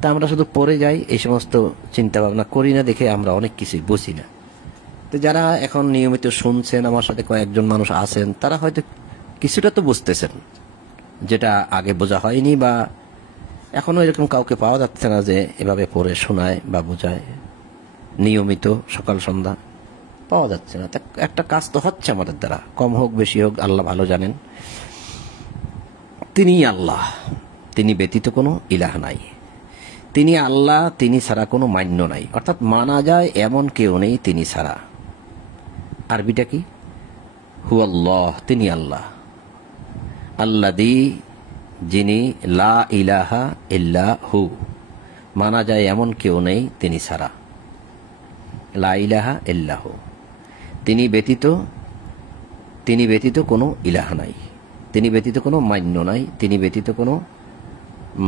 তা আমরা শুধু পড়ে যাই, এই সমস্ত চিন্তা ভাবনা করি না দেখে আমরা অনেক কিছুই বুঝি না। তো যারা এখন নিয়মিত শুনছেন, আমার সাথে কয়েকজন মানুষ আছেন, তারা হয়তো কিছুটা তো বুঝতেছেন, যেটা আগে বোঝা হয়নি, বা এখনো এরকম কাউকে পাওয়া যাচ্ছে না যে এভাবে পড়ে শোনায় বা বোঝায় নিয়মিত সকাল সন্ধ্যা, পাওয়া যাচ্ছে না। একটা কাজ তো হচ্ছে আমাদের দ্বারা, কম হোক বেশি হোক, আল্লাহ ভালো জানেন। তিনি আল্লাহ, তিনি ব্যতীত কোনো ইলাহ নাই, তিনি আল্লাহ, তিনি ছাড়া কোনো মান্য নাই, অর্থাৎ মানা যায় এমন কেউ নেই তিনি ছাড়া। আরবিটা কি? হু আল্লাহ, তিনি আল্লাহ, আল্লাযী, যিনি, লা ইলাহা ইল্লা হু, মানা যায় এমন কেউ নেই তিনি ছাড়া, লা ইলাহা ইল্লা হু, তিনি ব্যতীত কোনো ইলাহ নাই, তিনি ব্যতীত কোনো মান্য নাই, তিনি ব্যতীত কোনো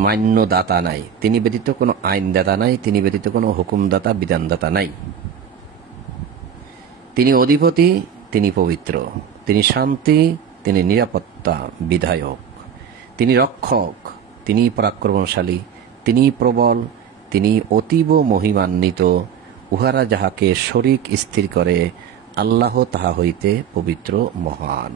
মান্যদাতা নাই, তিনি ব্যতীত কোনো আইনদাতা নাই, তিনি ব্যতীত কোনো হুকুমদাতা বিধানদাতা নাই। তিনি অধিপতি, তিনি পবিত্র, তিনি শান্তি, তিনি নিরাপত্তা বিধায়ক, তিনি রক্ষক, তিনি পরাক্রমশালী, তিনি প্রবল, তিনি অতীব মহিমান্বিত। উহারা যাহাকে শরীক স্থির করে, আল্লাহ তাহা হইতে পবিত্র মহান।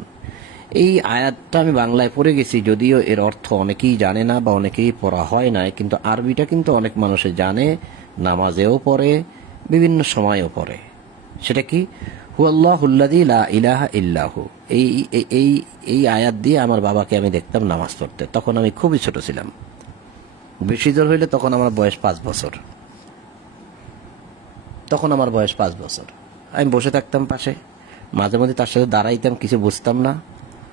এই আয়াতটা আমি বাংলায় পড়ে গেছি, যদিও এর অর্থ অনেকেই জানে না বা অনেকেই পড়া হয় না, কিন্তু আরবিটা কিন্তু অনেক মানুষে জানে, নামাজেও পড়ে, বিভিন্ন সময়ও পড়ে। সেটা কি? হুয়াল্লাহুল্লাযী লা ইলাহা ইল্লাহু। এই আয়াত দিয়ে আমার বাবাকে আমি দেখতাম নামাজ পড়তে। তখন আমি খুবই ছোট ছিলাম, বেশি জোর হইলে তখন আমার বয়স 5 বছর। আমি বসে থাকতাম পাশে, মাঝে মাঝে তার সাথে দাঁড়াইতাম, কিছু বুঝতাম না,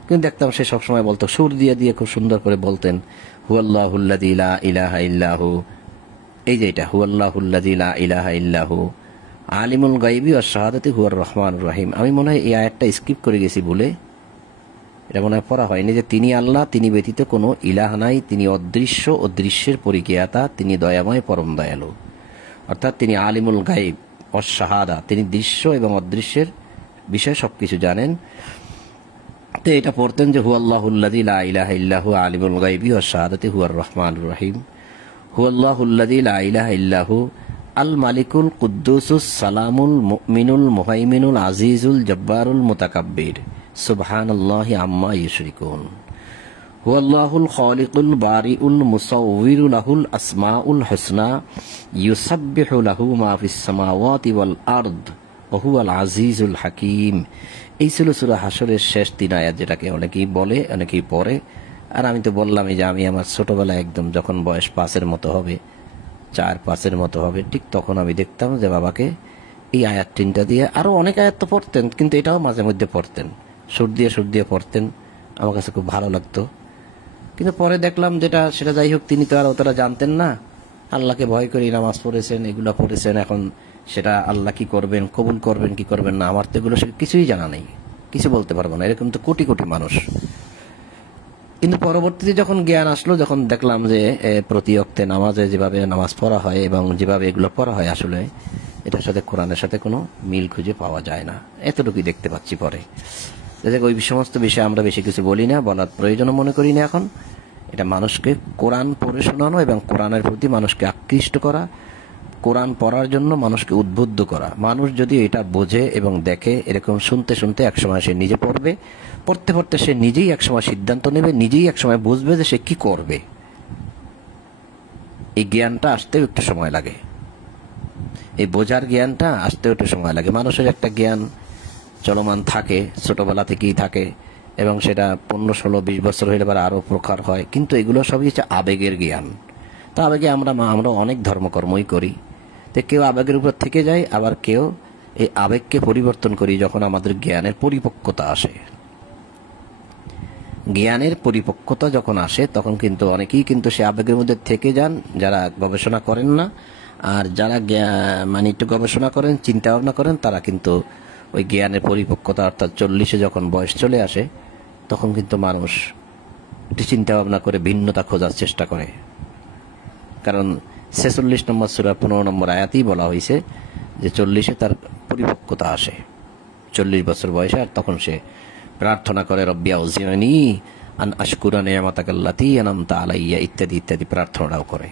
কিন্তু দেখতাম সে সবসময় বলতো, সুর দিয়ে দিয়ে খুব সুন্দর করে বলতেন, হুয়াল্লাহুল্লাযী লা ইলাহা ইল্লাহু। এই যে এটা হুয়াল্লাহুল্লাযী লা ইলাহা ইল্লাহু আলিমুল গায়বি ওয়াশ শাহাদাতি হুয়ার রহমানুর রহিম। আমি মনে হয় এই আয়াতটা স্কিপ করে গেছি বলে এটা মনে হয় পড়া হয়নি, যে তিনি আল্লাহ, তিনি ব্যতীত কোনো ইলাহ নাই, তিনি অদৃশ্য ও দৃশ্যের পরিজ্ঞাতা, তিনি দয়াময় পরম দয়ালু। অর্থাৎ তিনি আলিমুল গায়ব ওয়াশ শাহাদা, তিনি দৃশ্য এবং অদৃশ্যের বিষয়ে সবকিছু জানেন। তো এটা পড়তেন যে হুয়াল্লাহুল্লাযী লা ইলাহা ইল্লাহু আলিমুল গায়বি ওয়াশ শাহাদাতি হুয়ার রহমানুর রহিম। হুয়াল্লাহুল্লাযী লা ইলাহা ইল্লাহু আল মালিকুল কুদ্দুসুস সালামুল মুমিনুল মুহাইমিনুল আজিজুল জব্বারুল মুতাকাব্বির সুবহানাল্লাহি আম্মা ইউশরিকুন। হুয়াল্লাহুল খালিকুল বারিউল মুসাউবিরু লাহুল আসমাউল হুসনা ইউসাব্বিহু লাহু মা ফিস সামাওয়াতি ওয়াল আরদ ওয়া হুয়াল আজিজুল হাকীম। এই ছিল সূরা হাশরের শেষ 3 আয়াত, যেটাকে অনেকেই বলে, অনেকেই পড়ে। আর আমি তো বললামই যে আমি আমার ছোটবেলায় একদম যখন বয়স 5-এর মতো হবে, 4-5-এর মতো হবে, ঠিক তখন আমি দেখতাম যে বাবাকে এই আয়াত 3টা দিয়ে, আরো অনেক আয়াত তো পড়তেন, কিন্তু এটাও মাঝে মধ্যে পড়তেন, সুর দিয়ে পড়তেন। আমার কাছে খুব ভালো লাগতো। কিন্তু পরে দেখলাম যেটা সেটা যাই হোক, তিনি তো আর অতটা জানতেন না। আল্লাহকে ভয় করে নামাজ পড়েছেন, এগুলা পড়েছেন, এখন সেটা আল্লাহ কি করবেন, কবুল করবেন কি করবেন না, আমার তো এগুলো কিছুই জানা নেই, কিছু বলতে পারবো না। এরকম তো কোটি কোটি মানুষ। কিন্তু পরবর্তীতে যখন জ্ঞান আসলো, যখন দেখলাম যে প্রতি ওয়াক্তে নামাজে যেভাবে নামাজ পড়া হয় এবং যেভাবে এগুলো পড়া হয়, আসলে এটার সাথে কোরআনের সাথে কোনো মিল খুঁজে পাওয়া যায় না, এতটুকুই দেখতে পাচ্ছি। পরে ওই সমস্ত বিষয়ে আমরা বেশি কিছু বলি না, বলার প্রয়োজনও মনে করি না এখন। এটা মানুষকে কোরআন পড়ে শোনানো এবং কোরআনের প্রতি মানুষকে আকৃষ্ট করা, কোরআন পড়ার জন্য মানুষকে উদ্বুদ্ধ করা। মানুষ যদি এটা বোঝে এবং দেখে, এরকম শুনতে শুনতে একসময় সে নিজে পড়বে, পড়তে পড়তে সে নিজেই একসময় সিদ্ধান্ত নেবে, নিজেই একসময় বুঝবে যে সে কি করবে। এই জ্ঞানটা আসতেও একটু সময় লাগে, এই বোঝার জ্ঞানটা আসতেও একটু সময় লাগে। মানুষের একটা জ্ঞান চলমান থাকে, ছোটবেলা থেকেই থাকে, এবং সেটা 15-16-20 বছর হইলে আবার আরো প্রকার হয়। কিন্তু এগুলো সবই হচ্ছে আবেগের জ্ঞান। তো আবেগে আমরা অনেক ধর্মকর্মই করি। তো কেউ আবেগের উপর থেকে যায়, আবার কেউ এই আবেগকে পরিবর্তন করি যখন আমাদের জ্ঞানের পরিপক্কতা আসে। জ্ঞানের পরিপক্কতা যখন আসে, তখন কিন্তু অনেকেই কিন্তু সে আবেগের মধ্যে থেকে যান, যারা গবেষণা করেন না। আর যারা একটু গবেষণা করেন, চিন্তা ভাবনা করেন, তারা কিন্তু ওই জ্ঞানের পরিপক্কতা অর্থাৎ 40-এ যখন বয়স চলে আসে, তখন কিন্তু মানুষ একটু চিন্তা ভাবনা করে ভিন্নতা খোঁজার চেষ্টা করে। কারণ 46 নম্বর সূরা 15 নম্বর আয়াতেই বলা হয়েছে যে 40-এ তার পরিপক্কতা আসে, 40 বছর বয়সে। আর তখন সে প্রার্থনা করে, রব্বি আউজিনি আন আশকুরা নি'মাতাকাল্লাতী আন'আমতা আলাইয়া, ইত্যাদি ইত্যাদি প্রার্থনাও করে।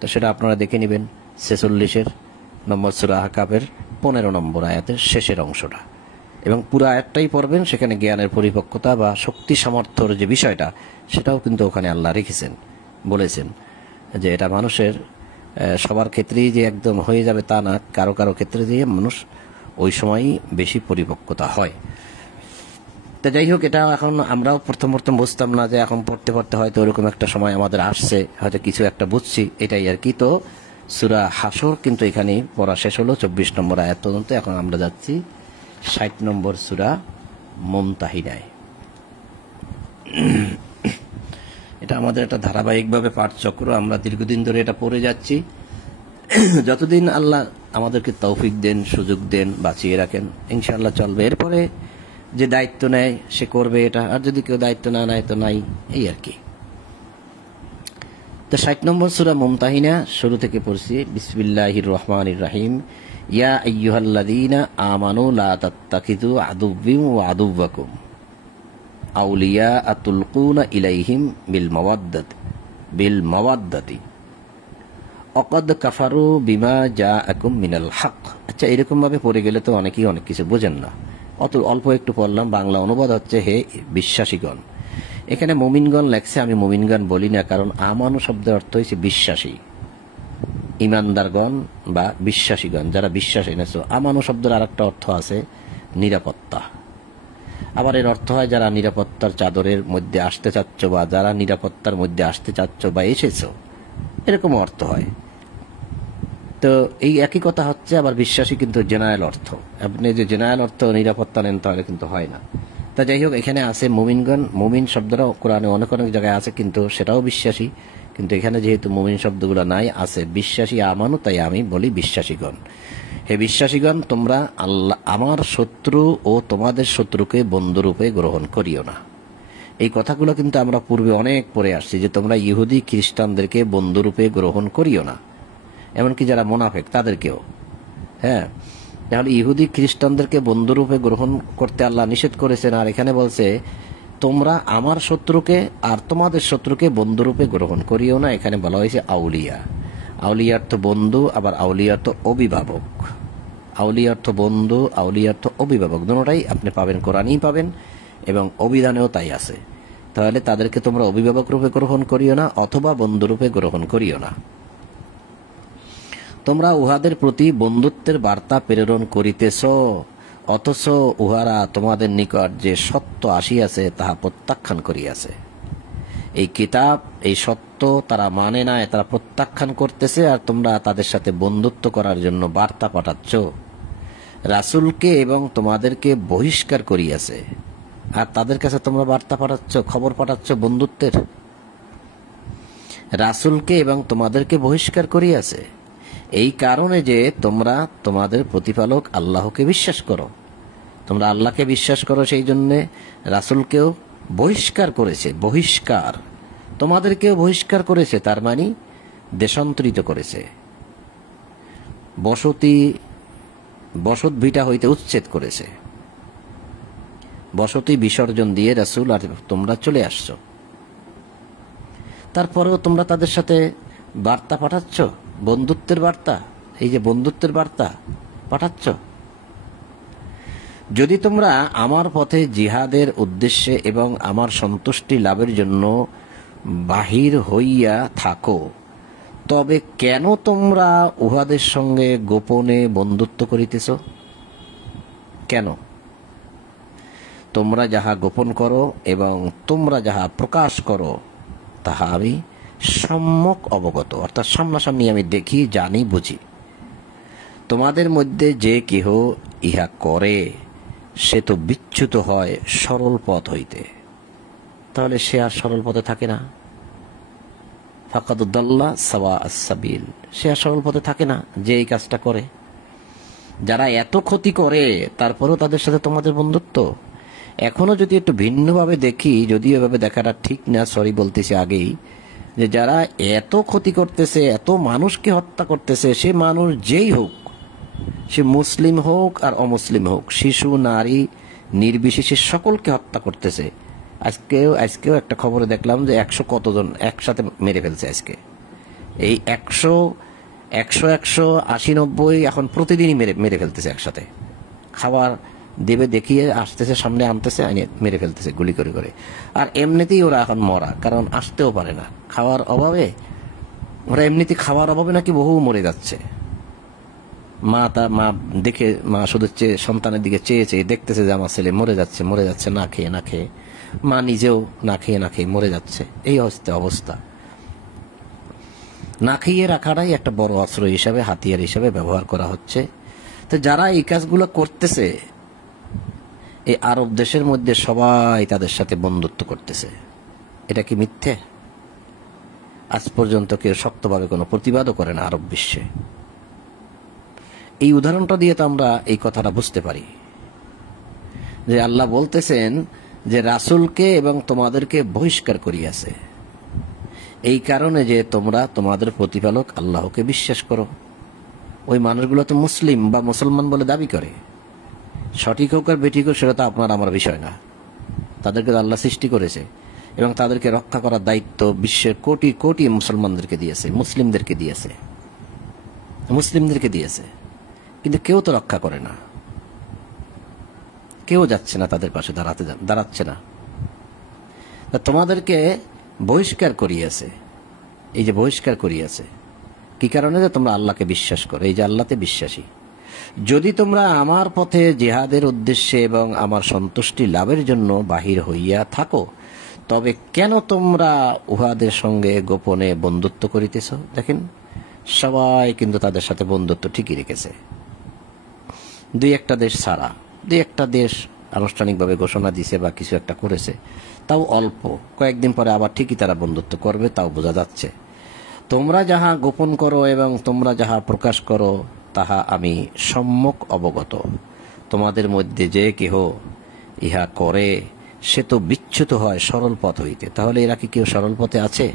তো সেটা আপনারা দেখে নেবেন 46 নম্বর সূরা আহকাফের 15 নম্বর আয়াতের শেষের অংশটা, এবং পুরো আয়াতটাই পড়বেন। সেখানে জ্ঞানের পরিপক্কতা বা শক্তি সামর্থ্যর যে বিষয়টা, সেটাও কিন্তু ওখানে আল্লাহ রেখেছেন, বলেছেন যে এটা মানুষের সবার ক্ষেত্রেই যে একদম হয়ে যাবে তা না, কারো কারো ক্ষেত্রে দিয়ে মানুষ ওই সময়ই বেশি পরিপক্কতা হয়। তো যাই হোক, এটা এখন আমরাও প্রথম বুঝতাম না, যে এখন পড়তে পড়তে হয়তো ওরকম একটা সময় আমাদের আসছে, হয়তো কিছু একটা বুঝছি, এটাই আর কি। তো সূরা হাশর কিন্তু এখানেই পড়া শেষ হলো 24 নম্বর আয়াত পর্যন্ত। এখন আমরা যাচ্ছি 60 নম্বর সূরা মুমতাহিনায়। এটা আমাদের একটা ধারাবাহিকভাবে পাঠচক্র, আমরা দীর্ঘদিন ধরে এটা পড়ে যাচ্ছি। যতদিন আল্লাহ আমাদেরকে তৌফিক দেন, সুযোগ দেন, বাঁচিয়ে রাখেন, ইনশাআল্লাহ চলবে। এরপরে যে দায়িত্ব নেয় সে করবে এটা, আর যদি কেউ দায়িত্ব না নেয় তো নাই, এই আর কি। তো 60 নম্বর সূরা মুমতাহিনা শুরু থেকে পড়ছি। বিসমিল্লাহির রহমানির রহিম। ইয়া আইয়ুহাল্লাযীনা আমানু লা তাত্তাখিযু আদুওয়ি ওয়া আদুওয়াকুম আউলিয়া আতুলকুনা ইলাইহিম বিল মাওয়াদ্দাতি ওয়াকাদ কাফারু বিমা জাআকুম মিনাল হক আচ্ছা, এরকম ভাবে পড়ে গেলে তো অনেকেই অনেক কিছু বোঝেন না। অত অল্প একটু পড়লাম, বাংলা অনুবাদ হচ্ছে হে বিশ্বাসীগণ। এখানে মুমিনগণ লেখছে, আমি মুমিনগণ বলি না, কারণ আমানু শব্দের অর্থ হয়েছে বিশ্বাসী, ইমানদারগণ বা বিশ্বাসীগণ, যারা বিশ্বাস এনেছো। আমানু শব্দের আর একটা অর্থ আছে নিরাপত্তা। আবার এর অর্থ হয় যারা নিরাপত্তার চাদরের মধ্যে আসতে চাচ্ছ, বা যারা নিরাপত্তার মধ্যে আসতে চাচ্ছ বা এসেছো, এরকম অর্থ হয়। তো এই একই কথা হচ্ছে। আবার বিশ্বাসী কিন্তু জেনারেল অর্থ, আপনি যে জেনারেল অর্থ নিরাপত্তা নেন তাহলে কিন্তু হয় না। তা যাই হোক, এখানে আছে মুমিনগণ। মুমিন শব্দটাও কোরআনে অনেক অনেক জায়গায় আছে, কিন্তু সেটাও বিশ্বাসী। কিন্তু এখানে যেহেতু মুমিন শব্দগুলো নাই, আছে বিশ্বাসী আমানু, তাই আমি বলি বিশ্বাসীগণ। হে বিশ্বাসীগণ, তোমরা আল্লাহ আমার শত্রু ও তোমাদের শত্রুকে বন্ধুরূপে গ্রহণ করিও না। এই কথাগুলো কিন্তু আমরা পূর্বে অনেক পড়ে আসছি, যে তোমরা ইহুদি খ্রিস্টানদেরকে বন্ধুরূপে গ্রহণ করিও না, এমনকি যারা মুনাফিক তাদেরকেও। হ্যাঁ, তাহলে ইহুদি খ্রিস্টানদেরকে বন্ধুরূপে গ্রহণ করতে আল্লাহ নিষেধ করেছেন। আর এখানে বলছে তোমরা আমার শত্রুকে আর তোমাদের শত্রুকে বন্ধুরূপে গ্রহণ করিও না। এখানে বলা হয়েছে আউলিয়া। আউলিয়া অর্থ বন্ধু, আবার আউলিয়া অর্থ অভিভাবক। আউলিয়া অর্থ বন্ধু, আউলিয়া অর্থ অভিভাবক, দুটোটাই আপনি পাবেন, কোরআনেই পাবেন এবং অভিধানেও তাই আছে। তাহলে তাদেরকে তোমরা অভিভাবক রূপে গ্রহণ করিও না, অথবা বন্ধুরূপে গ্রহণ করিও না। তোমরা উহাদের প্রতি বন্ধুত্বের বার্তা প্রেরণ করিতেছ, অথচ উহারা তোমাদের নিকট যে সত্য আসিয়াছে তাহা প্রত্যাখ্যান করিয়াছে। এই কিতাব, এই সত্য তারা মানে না, তারা প্রত্যাখ্যান করতেছে, আর তোমরা তাদের সাথে বন্ধুত্ব করার জন্য বার্তা পাঠাচ্ছ। রাসূলকে এবং তোমাদেরকে বহিষ্কার করিয়াছে, আর তাদের কাছে তোমরা বার্তা পাঠাচ্ছ, খবর পাঠাচ্ছ বন্ধুত্বের। রাসূলকে এবং তোমাদেরকে বহিষ্কার করিয়াছে এই কারণে যে তোমরা তোমাদের প্রতিপালক আল্লাহকে বিশ্বাস করো। তোমরা আল্লাহকে বিশ্বাস করো, সেই জন্যে রাসূলকেও বহিষ্কার করেছে। বহিষ্কার, তোমাদেরকেও বহিষ্কার করেছে, তার মানে দেশান্তরিত করেছে, বসত ভিটা হইতে উচ্ছেদ করেছে। বসতি বিসর্জন দিয়ে রাসূল আর তোমরা চলে আসছো। তারপরেও তোমরা তাদের সাথে বার্তা পাঠাচ্ছ, বন্ধুত্বের বার্তা। এই যে বন্ধুত্বের বার্তা পাঠাচ্ছ, যদি তোমরা আমার পথে জিহাদের উদ্দেশ্যে এবং আমার সন্তুষ্টি লাভের জন্য বাহির হইয়া থাকো, তবে কেন তোমরা উহাদের সঙ্গে গোপনে বন্ধুত্ব করিতেছ? কেন? তোমরা যাহা গোপন করো এবং তোমরা যাহা প্রকাশ করো তাহা আমি সম্যক অবগত, অর্থাৎ সামনাসামনি আমি দেখি, জানি, বুঝি। তোমাদের মধ্যে যে কেহ ইহা করে সে তো বিচ্যুত হয় সরল পথ হইতে। তাহলে সে আর সরল পথে থাকে না। ফাকাদ দাল্লা সাওয়া আস-সাবিল, সে আর সরল পথে থাকে না যে এই কাজটা করে। যারা এত ক্ষতি করে তারপরেও তাদের সাথে তোমাদের বন্ধুত্ব। এখনো যদি একটু ভিন্নভাবে দেখি, যদিও এভাবে দেখাটা ঠিক না, সরি বলতেছি আগেই, যে যারা এত ক্ষতি করতেছে, এত মানুষকে হত্যা করতেছে, সে মানুষ যেই হোক, সে মুসলিম হোক আর অমুসলিম হোক, শিশু নারী নির্বিশেষে সকলকে হত্যা করতেছে। আজকেও একটা খবরে দেখলাম যে 100 কতজন একসাথে মেরে ফেলছে আজকে। এই 100 80 90 এখন প্রতিদিনই মেরে ফেলতেছে একসাথে। খাবার দেবে দেখিয়ে আসতেছে, সামনে আনতেছে, মেরে ফেলতেছে গুলি করে করে। আর এমনিতেই ওরা এখন মরা, কারণ আসতেও পারে না খাওয়ার অভাবে। ওরা এমনিতে খাওয়ার অভাবে নাকি বহু মরে যাচ্ছে। মা শুধু সন্তানের দিকে চেয়ে চেয়ে দেখতেছে যে আমার ছেলে মরে যাচ্ছে না খেয়ে। মা নিজেও না খেয়ে মরে যাচ্ছে। এই অবস্থা। না খেয়ে রাখাটাই একটা বড় অস্ত্র হিসাবে, হাতিয়ার হিসাবে ব্যবহার করা হচ্ছে। তো যারা এই কাজগুলো করতেছে, এই আরব দেশের মধ্যে সবাই তাদের সাথে বন্ধুত্ব করতেছে। এটা কি মিথ্যে? আজ পর্যন্ত কেউ শক্তভাবে কোনো প্রতিবাদও করে না আরব বিশ্বে। এই উদাহরণটা দিয়ে তো আমরা এই কথাটা বুঝতে পারি যে আল্লাহ বলতেছেন যে রাসূলকে এবং তোমাদেরকে বহিষ্কার করিয়াছে এই কারণে যে তোমরা তোমাদের প্রতিপালক আল্লাহকে বিশ্বাস করো। ওই মানুষগুলো তো মুসলিম বা মুসলমান বলে দাবি করে। সঠিক হোক আর বেঠিক হোক সেটা তো আপনার আমার বিষয় না। তাদেরকে আল্লাহ সৃষ্টি করেছে এবং তাদেরকে রক্ষা করার দায়িত্ব বিশ্বের কোটি কোটি মুসলমানদেরকে দিয়েছে, মুসলিমদেরকে দিয়েছে। কিন্তু কেউ তো রক্ষা করে না, কেউ যাচ্ছে না তাদের পাশে দাঁড়াচ্ছে না। তা তোমাদেরকে বহিষ্কার করিয়েছে, এই যে বহিষ্কার করিয়েছে কি কারণে? যে তোমরা আল্লাহকে বিশ্বাস করো, এই যে আল্লাহতে বিশ্বাসী। যদি তোমরা আমার পথে জিহাদের উদ্দেশ্যে এবং আমার সন্তুষ্টি লাভের জন্য বাহির হইয়া থাকো, তবে কেন তোমরা উহাদের সঙ্গে গোপনে বন্ধুত্ব করিতেছ? দেখেন, সবাই কিন্তু তাদের সাথে বন্ধুত্ব ঠিকই রেখেছে। দুই একটা দেশ ছাড়া, দুই একটা দেশ আনুষ্ঠানিকভাবে ঘোষণা দিছে বা কিছু একটা করেছে, তাও অল্প, কয়েকদিন পরে আবার ঠিকই তারা বন্ধুত্ব করবে, তাও বোঝা যাচ্ছে। তোমরা যাহা গোপন করো এবং তোমরা যাহা প্রকাশ করো তাহা আমি সম্যক অবগত। তোমাদের মধ্যে যে কেহ ইহা করে সে তো বিচ্যুত হয় সরল পথ হইতে। তাহলে এরা কি কেউ সরল পথে আছে?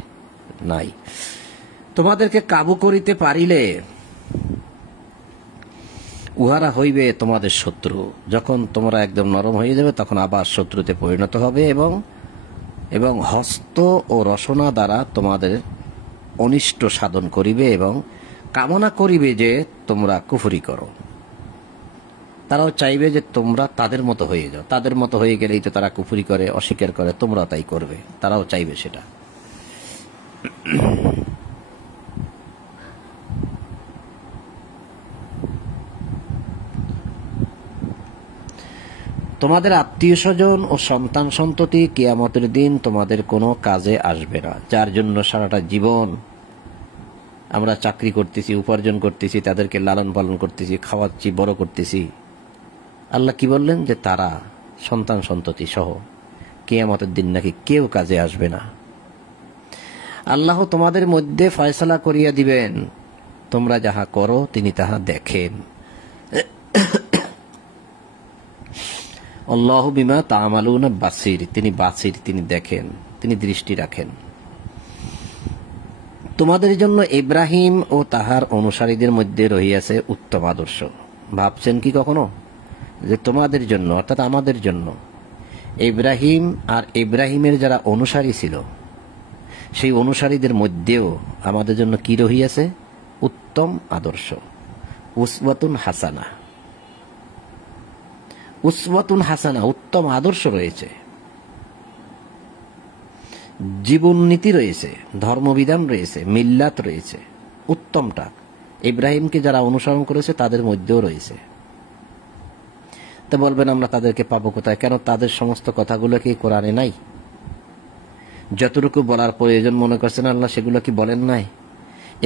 নাই। তোমাদেরকে কাবু করিতে পারিলে উহারা হইবে তোমাদের শত্রু। যখন তোমরা একদম নরম হয়ে যাবে তখন আবার শত্রুতে পরিণত হবে এবং হস্ত ও রসনা দ্বারা তোমাদের অনিষ্ট সাধন করিবে এবং কামনা করিবে যে তোমরা কুফরি করো। তারাও চাইবে যে তোমরা তাদের মতো হয়ে যাও। তাদের মতো হয়ে গেলেই তো তারা কুফরি করে, অস্বীকার করে, তোমরা তাই করবে। তারাও চাইবে সেটা। তোমাদের আত্মীয় স্বজন ও সন্তান সন্ততি কিয়ামতের দিন তোমাদের কোনো কাজে আসবে না। যার জন্য সারাটা জীবন আমরা চাকরি করতেছি, উপার্জন করতেছি, তাদেরকে লালন পালন করতেছি, খাওয়াচ্ছি, বড় করতেছি, আল্লাহ কি বললেন? যে তারা সন্তান সন্ততি সহ কিয়ামতের দিন নাকি কেউ কাজে আসবে না। আল্লাহ তোমাদের মধ্যে ফয়সালা করিয়া দিবেন, তোমরা যাহা করো তিনি তাহা দেখেন। আল্লাহু বিমা তা'মালুনা বাসীর, তিনি বাসীর, তিনি দেখেন, তিনি দৃষ্টি রাখেন। তোমাদের জন্য ইব্রাহিম ও তাহার অনুসারীদের মধ্যে রহিয়াছে উত্তম আদর্শ। ভাবছেন কি কখনো যে তোমাদের জন্য, অর্থাৎ আমাদের জন্য, ইব্রাহিম আর ইব্রাহিমের যারা অনুসারী ছিল সেই অনুসারীদের মধ্যেও আমাদের জন্য কি রহিয়াছে? উত্তম আদর্শ, উসওয়াতুন হাসানা। উসওয়াতুন হাসানা, উত্তম আদর্শ রয়েছে, জীবন নীতি রয়েছে, ধর্মবিধান রয়েছে, মিল্লাত রয়েছে, উত্তমটা ইব্রাহিমকে যারা অনুসরণ করেছে তাদের মধ্যেও রয়েছে। তা বলবেন আমরা তাদেরকে পাবো কোথায়? কেন তাদের সমস্ত কথাগুলো কি কোরআনে নাই? যতটুকু বলার প্রয়োজন মনে করছেন আল্লাহ সেগুলো কি বলেন নাই?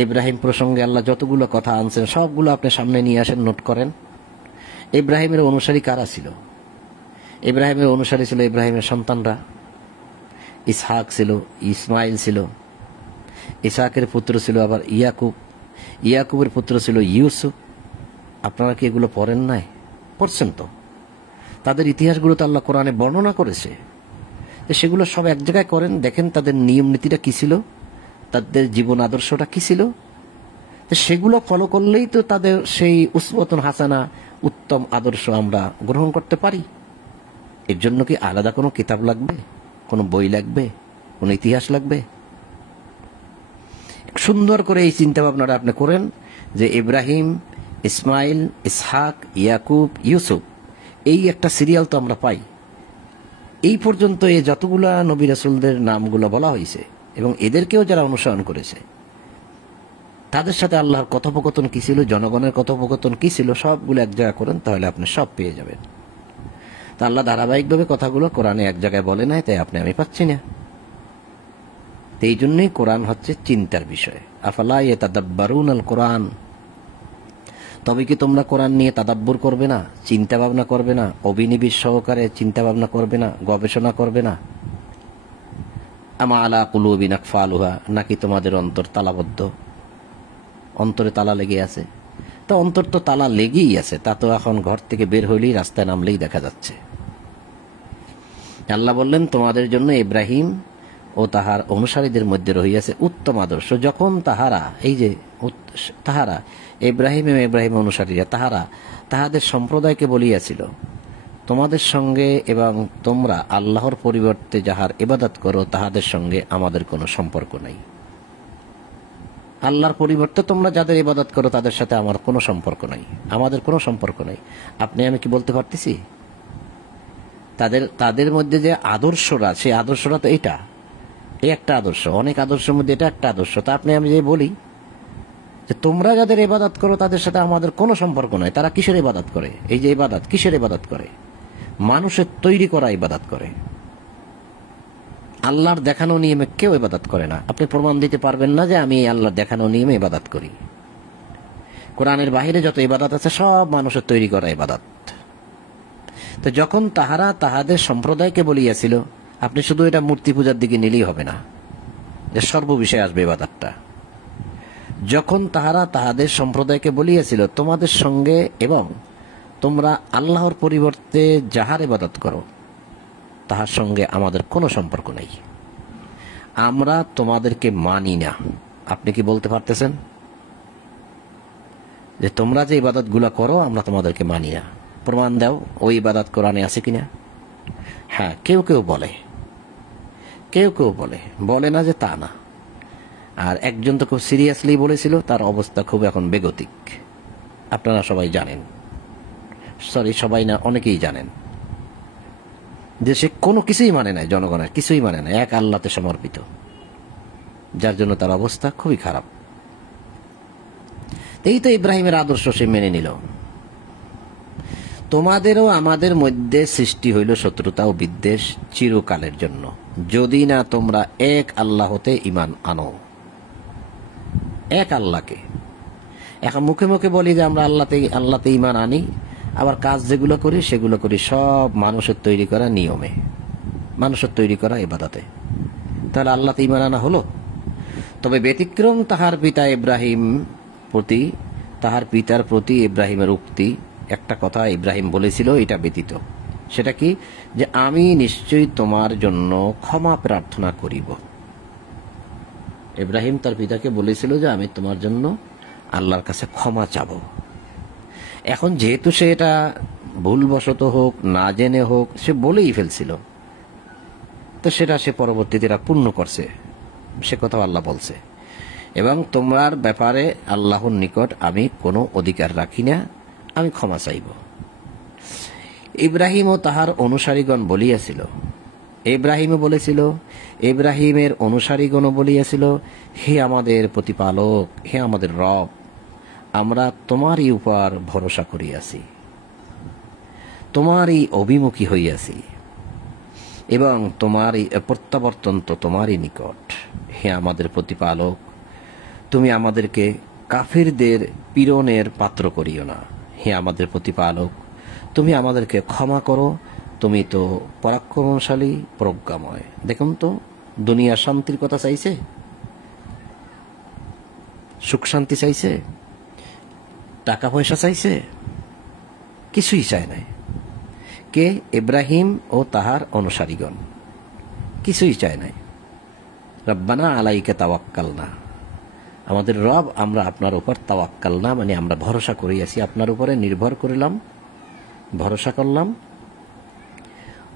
ইব্রাহিম প্রসঙ্গে আল্লাহ যতগুলো কথা আনছেন সবগুলো আপনি সামনে নিয়ে আসেন, নোট করেন। ইব্রাহিমের অনুসারী কারা ছিল? ইব্রাহিমের অনুসারী ছিল ইব্রাহিমের সন্তানরা। ইসহাক ছিল, ইসমাইল ছিল, ইসহাকের পুত্র ছিল আবার ইয়াকুব, ইয়াকুবের পুত্র ছিল ইউসুফ। আপনারা কি এগুলো পড়েন নাই? পড়ছেন তো। তাদের ইতিহাসগুলো তো আল্লাহ কোরআনে বর্ণনা করেছে। সেগুলো সব এক জায়গায় করেন, দেখেন তাদের নিয়ম নীতিটা কি ছিল, তাদের জীবন আদর্শটা কি ছিল। সেগুলো ফলো করলেই তো তাদের সেই উসওয়াতুন হাসানা, উত্তম আদর্শ আমরা গ্রহণ করতে পারি। এর জন্য কি আলাদা কোনো কিতাব লাগবে, কোনো বই লাগবে, কোনো ইতিহাস লাগবে? সুন্দর করে এই চিন্তা ভাবনাটা আপনি করেন যে ইব্রাহিম, ইসমাইল, ইসহাক, ইয়াকুব, ইউসুফ, এই একটা সিরিয়াল তো আমরা পাই। এই পর্যন্ত এই যতগুলা নবী রাসূলদের নামগুলো বলা হয়েছে এবং এদেরকেও যারা অনুসরণ করেছে তাদের সাথে আল্লাহর কথোপকথন কি ছিল, জনগণের কথোপকথন কি ছিল, সবগুলো এক জায়গায় করেন, তাহলে আপনি সব পেয়ে যাবেন। তা আল্লাহ ধারাবাহিকভাবে কথাগুলো কোরআনে এক জায়গায় বলে নাই, তাই আপনি আমি পাচ্ছি না। এই জন্যই কোরআন হচ্ছে চিন্তার বিষয়। আফালা ইয়াতাদাব্বারুনাল কোরআন, তবে কি তোমরা কোরআন নিয়ে তাদাব্বুর করবে না, চিন্তা ভাবনা করবে না, অবিনিবিড় সহকারে চিন্তা ভাবনা করবে না, গবেষণা করবে না? আমা আলা কুলুবিন আকফালুহা, নাকি তোমাদের অন্তর তালাবদ্ধ, অন্তরে তালা লেগে আছে? তা অন্তর তো তালা লেগেই আছে, তা তো এখন ঘর থেকে বের হইলেই, রাস্তায় নামলেই দেখা যাচ্ছে। আল্লাহ বললেন তোমাদের জন্য ইব্রাহিম ও তাহার অনুসারীদের মধ্যে রহিয়াছে উত্তম আদর্শ। যখন তাহারা, এই যে তাহারা ইব্রাহিম এবং ইব্রাহিম অনুসারীরা, তাহারা তাহাদের সম্প্রদায়কে বলিয়াছিল তোমাদের সঙ্গে এবং তোমরা আল্লাহর পরিবর্তে যাহার ইবাদত করো তাহাদের সঙ্গে আমাদের কোনো সম্পর্ক নাই। আল্লাহর পরিবর্তে তোমরা যাদের ইবাদত করো তাদের সাথে আমার কোনো সম্পর্ক নাই, আমাদের কোনো সম্পর্ক নাই। আপনি আমি কি বলতে পারতেছি? তাদের মধ্যে যে আদর্শরা, সেই আদর্শরা তো এটা, এই একটা আদর্শ, অনেক আদর্শের মধ্যে এটা একটা আদর্শ। তা আপনি আমি যে বলি যে তোমরা যাদের ইবাদত করো তাদের সাথে আমাদের কোনো সম্পর্ক নাই। তারা কিসের ইবাদত করে? এই যে ইবাদত, কিসের ইবাদত করে? মানুষের তৈরি করা ইবাদত করে। আল্লাহর দেখানো নিয়মে কেউ ইবাদত করে না। আপনি প্রমাণ দিতে পারবেন না যে আমি আল্লাহর দেখানো নিয়মে ইবাদত করি। কোরআনের বাহিরে যত ইবাদত আছে সব মানুষের তৈরি করা ইবাদত। তো যখন তাহারা তাহাদের সম্প্রদায়কে বলিয়াছিল, আপনি শুধু এটা মূর্তি পূজার দিকে নিলেই হবে না, যে সর্ববিষয়ে আসবে ইবাদতটা। যখন তাহারা তাহাদের সম্প্রদায়কে বলিয়াছিল, তোমাদের সঙ্গে এবং তোমরা আল্লাহর পরিবর্তে যাহার ইবাদত করো তাহার সঙ্গে আমাদের কোনো সম্পর্ক নেই, আমরা তোমাদেরকে মানি না। আপনি কি বলতে পারতেছেন যে তোমরা যে ইবাদতগুলো করো আমরা তোমাদেরকে মানি না? প্রমাণ দাও, ওই ইবাদত কোরআনে আছে কিনা? হ্যাঁ, কেউ কেউ বলে, কেউ কেউ বলে না যে তা না। আর একজন তো খুব সিরিয়াসলি বলেছিল, তার অবস্থা খুব এখন বেগতিক। আপনারা সবাই জানেন, সরি সবাই না, অনেকেই জানেন যে সে কোনো কিছুই মানে নাই, জনগণের কিছুই মানে নাই, এক আল্লাহতে সমর্পিত, যার জন্য তার অবস্থা খুবই খারাপ। এই তো ইব্রাহিমের আদর্শ সে মেনে নিল। তোমাদেরও আমাদের মধ্যে সৃষ্টি হইল শত্রুতা ও বিদ্বেষ চিরকালের জন্য, যদি না তোমরা এক আল্লাহতে ঈমান আনো। এক আল্লাহকে। এখন মুখে মুখে বলি যে আমরা আল্লাহতে ঈমান আনি, আবার কাজ যেগুলো করি সেগুলো করি সব মানুষের তৈরি করা নিয়মে, মানুষের তৈরি করা ইবাদতে। তাহলে আল্লাহতে ঈমান আনা হলো? তবে ব্যতিক্রম তাহার পিতা ইব্রাহিম প্রতি, তাহার পিতার প্রতি ইব্রাহিমের উক্তি, একটা কথা ইব্রাহিম বলেছিল, এটা ব্যতীত। সেটা কি? যে আমি নিশ্চয়ই তোমার জন্য ক্ষমা প্রার্থনা করিব। ইব্রাহিম তার পিতাকে বলেছিল যে আমি তোমার জন্য আল্লাহর কাছে ক্ষমা চাব। এখন যেহেতু সে এটা ভুলবশত হোক না জেনে হোক সে বলেই ফেলছিল, তো সেটা সে পরবর্তীতে পূর্ণ করছে, সে কথা আল্লাহ বলছে। এবং তোমার ব্যাপারে আল্লাহর নিকট আমি কোনো অধিকার রাখি না, আমি ক্ষমা চাইব। ইব্রাহিম ও তাহার অনুসারীগণ বলিয়াছিল, ইব্রাহিমও বলেছিল, ইব্রাহিমের অনুসারীগণও বলিয়াছিল, হে আমাদের প্রতিপালক, হে আমাদের রব, আমরা তোমারই উপর ভরসা করিয়াছি, তোমারই অভিমুখী হইয়াছি এবং তোমারই প্রত্যাবর্তন তো তোমারই নিকট। হে আমাদের প্রতিপালক, তুমি আমাদেরকে কাফিরদের পীড়নের পাত্র করিও না। হে আমাদের প্রতিপালক, তুমি আমাদেরকে ক্ষমা করো, তুমি তো পরাক্রমশালী প্রজ্ঞাময়। দেখুন তো, দুনিয়ার শান্তির কথা চাইছে, সুখ শান্তি চাইছে, টাকা পয়সা চাইছে, কিছুই চায় নাই। কে? ইব্রাহিম ও তাহার অনুসারীগণ কিছুই চায় নাই। রব্বানা আলাইকা তাওয়াক্কালনা, আমাদের রব আমরা আপনার উপর তাওয়াক্কালনা, মানে আমরা ভরসা করিয়াছি, আপনার উপরে নির্ভর করিলাম, ভরসা করলাম।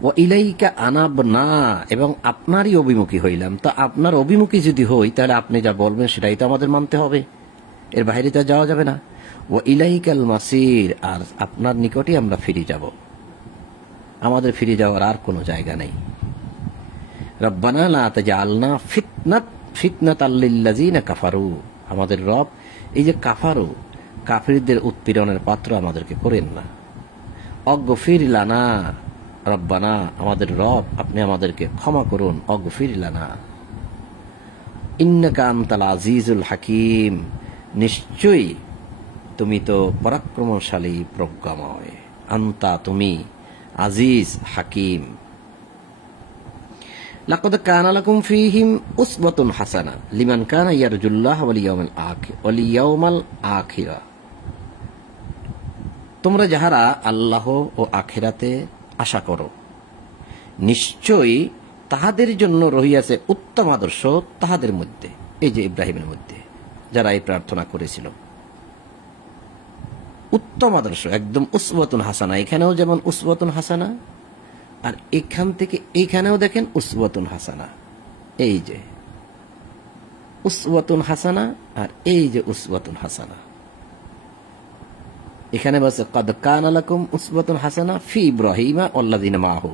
ও ইলাইকা আনাবনা, এবং আপনারই অভিমুখী হইলাম। তো আপনার অভিমুখী যদি হই তাহলে আপনি যা বলবেন সেটাই তো আমাদের মানতে হবে, এর বাইরে তো যাওয়া যাবে না। ও ইলাইকাল মাসির, আর আপনার নিকটই আমরা ফিরে যাব, আমাদের ফিরে যাওয়ার আর কোনো জায়গা নেই। রব্বানা লা তাজআলনা ফিতনাতাল লিল্লাযিনা কাফারু, আমাদের রব এই যে কাফারু, কাফিরদের উৎপীড়নের পাত্র আমাদেরকে করেন না। অগফির লানা রব্বানা, আমাদের রব আপনি আমাদেরকে ক্ষমা করুন। অগফির লানা ইন্নাকা আনতাল আজিজুল হাকিম, নিশ্চয়ই তুমি তো পরাক্রমশালী প্রজ্ঞাময়। আন্তা, তুমি, আজিজ, হাকিম। লাকাদ কানা লাকুম ফীহিম উসওয়াতুন হাসানা লিমান কানা ইয়ারজুল্লাহ ওয়াল ইয়াউমাল আখির, তোমরা যাহারা আল্লাহ ও আখিরাতে আশা করো, নিশ্চয়ই তাহাদের জন্য রহিয়াছে উত্তম আদর্শ তাহাদের মধ্যে। এই যে ইব্রাহিমের মধ্যে যারা এই প্রার্থনা করেছিল, উত্তম আদর্শ, একদম উসওয়াতুন হাসানা। এখানেও যেমন উসওয়াতুন হাসানা, আর এখান থেকে এইখানেও দেখেন উসওয়াতুন হাসানা। এই যে উসওয়াতুন হাসানা আর এই যে উসওয়াতুন হাসানা। এখানে বলছে কদ কানা লাকুম উসওয়াতুন হাসানা ফি ইব্রাহিমা ওয়াল্লাযিনা মাআহু,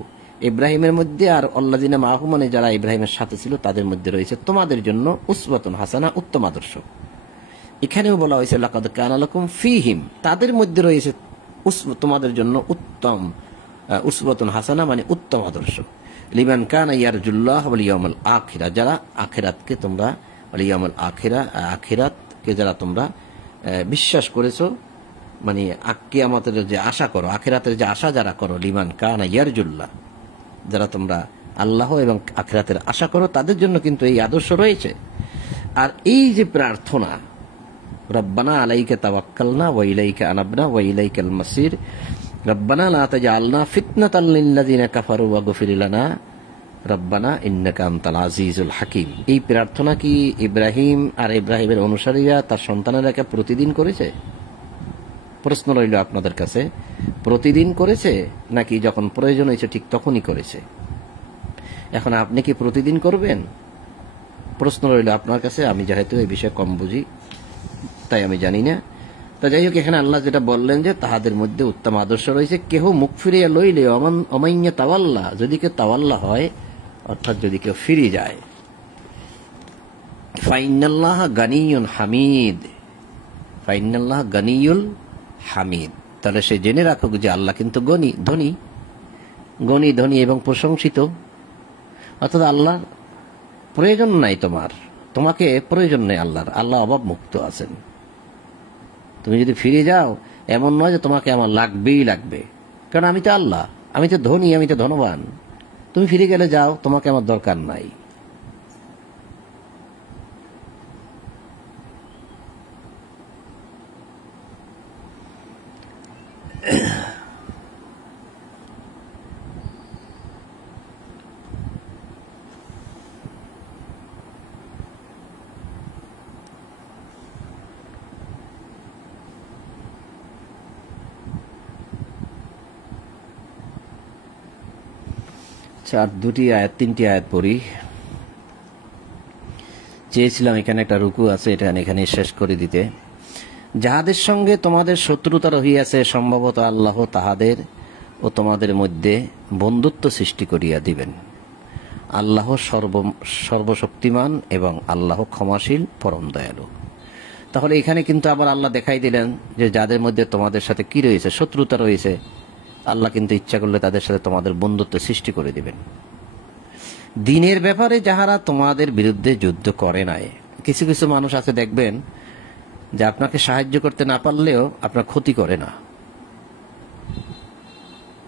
ইব্রাহিমের মধ্যে আর আল্লাযিনা মাআহু মানে যারা ইব্রাহিমের সাথে ছিল তাদের মধ্যে রয়েছে তোমাদের জন্য উসওয়াতুন হাসানা, উত্তম আদর্শ। এখানেও বলা হয়েছে লাকাদ কানা লাকুম ফীহিম, তাদের মধ্যে রয়েছে তোমাদের জন্য উত্তম উসওয়াতুন হাসানা মানে উত্তম আদর্শ। লিমান কানা ইয়ারজুল্লাহ ওয়াল ইয়াউমাল আখিরা, যারা আখিরাতকে তোমরা ওয়াল ইয়াউমাল আখিরা, আখিরাতকে যারা তোমরা বিশ্বাস করেছো, মানে কিয়ামতের যে আশা করো, আখিরাতের যে আশা যারা করো, লিমান কানা ইয়ারজুল্লাহ, যারা তোমরা আল্লাহ এবং আখিরাতের আশা করো তাদের জন্য কিন্তু এই আদর্শ রয়েছে। আর এই যে প্রার্থনা রব্বানা আলাইকা তাওয়াক্কালনা ওয়া ইলাইকা আনাবনা ওয়া ইলাইকাল মাসির রব্বানা লা তাজআলনা ফিতনাতাল লিল্লাযিনা কাফারু ওয়াগফির লানা রব্বানা ইন্নাকা আনতাল আজিজুল হাকিম, এই প্রার্থনা কি ইব্রাহিম আর ইব্রাহিমের অনুসারীরা তার সন্তানেরা প্রতিদিন করেছে? প্রশ্ন রইল আপনাদের কাছে, প্রতিদিন করেছে নাকি যখন প্রয়োজন হয়েছে ঠিক তখনই করেছে? এখন আপনি কি প্রতিদিন করবেন? প্রশ্ন রইল আপনার কাছে। আমি যেহেতু এই বিষয়ে কম বুঝি তাই আমি জানি না। তা যাই হোক, এখানে আল্লাহ যেটা বললেন যে তাহাদের মধ্যে উত্তম আদর্শ রয়েছে, কেহ মুখ ফিরিয়া লইলে অমাইয়া তাওয়াল্লা, যদি কেউ তাওয়াল্লা হয় অর্থাৎ যদি কেউ ফিরে যায়, ফাইনাল্লাহ গানিয়ুন হামিদ, ফাইনাল্লাহ গানিয়ুল হামিদ, তাহলে সে জেনে রাখুক যে আল্লাহ কিন্তু ধনী এবং প্রশংসিত। অর্থাৎ আল্লাহ প্রয়োজন নাই, তোমাকে প্রয়োজন নেই আল্লাহর, আল্লাহ অভাব মুক্ত আছেন। তুমি যদি ফিরে যাও এমন নয় যে তোমাকে আমার লাগবেই লাগবে, কারণ আমি তো আল্লাহ, আমি তো ধনী, আমি তো ধনবান। তুমি ফিরে গেলে যাও, তোমাকে আমার দরকার নাই। আর তিনটি আয়াত পড়ি। চেয়েছিলাম এখানে একটা রুকু আছে, এটা এখানে শেষ করে দিতে। যাহাদের সঙ্গে তোমাদের শত্রুতা রহিয়াছে সম্ভবত আল্লাহ তাহাদের ও তোমাদের মধ্যে বন্ধুত্ব সৃষ্টি করিয়া দিবেন। আল্লাহ সর্বশক্তিমান এবং আল্লাহ ক্ষমাশীল পরম দয়ালু। তাহলে এখানে কিন্তু আবার আল্লাহ দেখাই দিলেন যে যাদের মধ্যে তোমাদের সাথে কি রয়েছে, শত্রুতা রয়েছে, আল্লাহ কিন্তু ইচ্ছা করলে তাদের সাথে তোমাদের বন্ধুত্ব সৃষ্টি করে দিবেন। দিনের ব্যাপারে যাহারা তোমাদের বিরুদ্ধে যুদ্ধ করে নাই, কিছু কিছু মানুষ আছে দেখবেন যে আপনাকে সাহায্য করতে না পারলেও আপনার ক্ষতি করে না,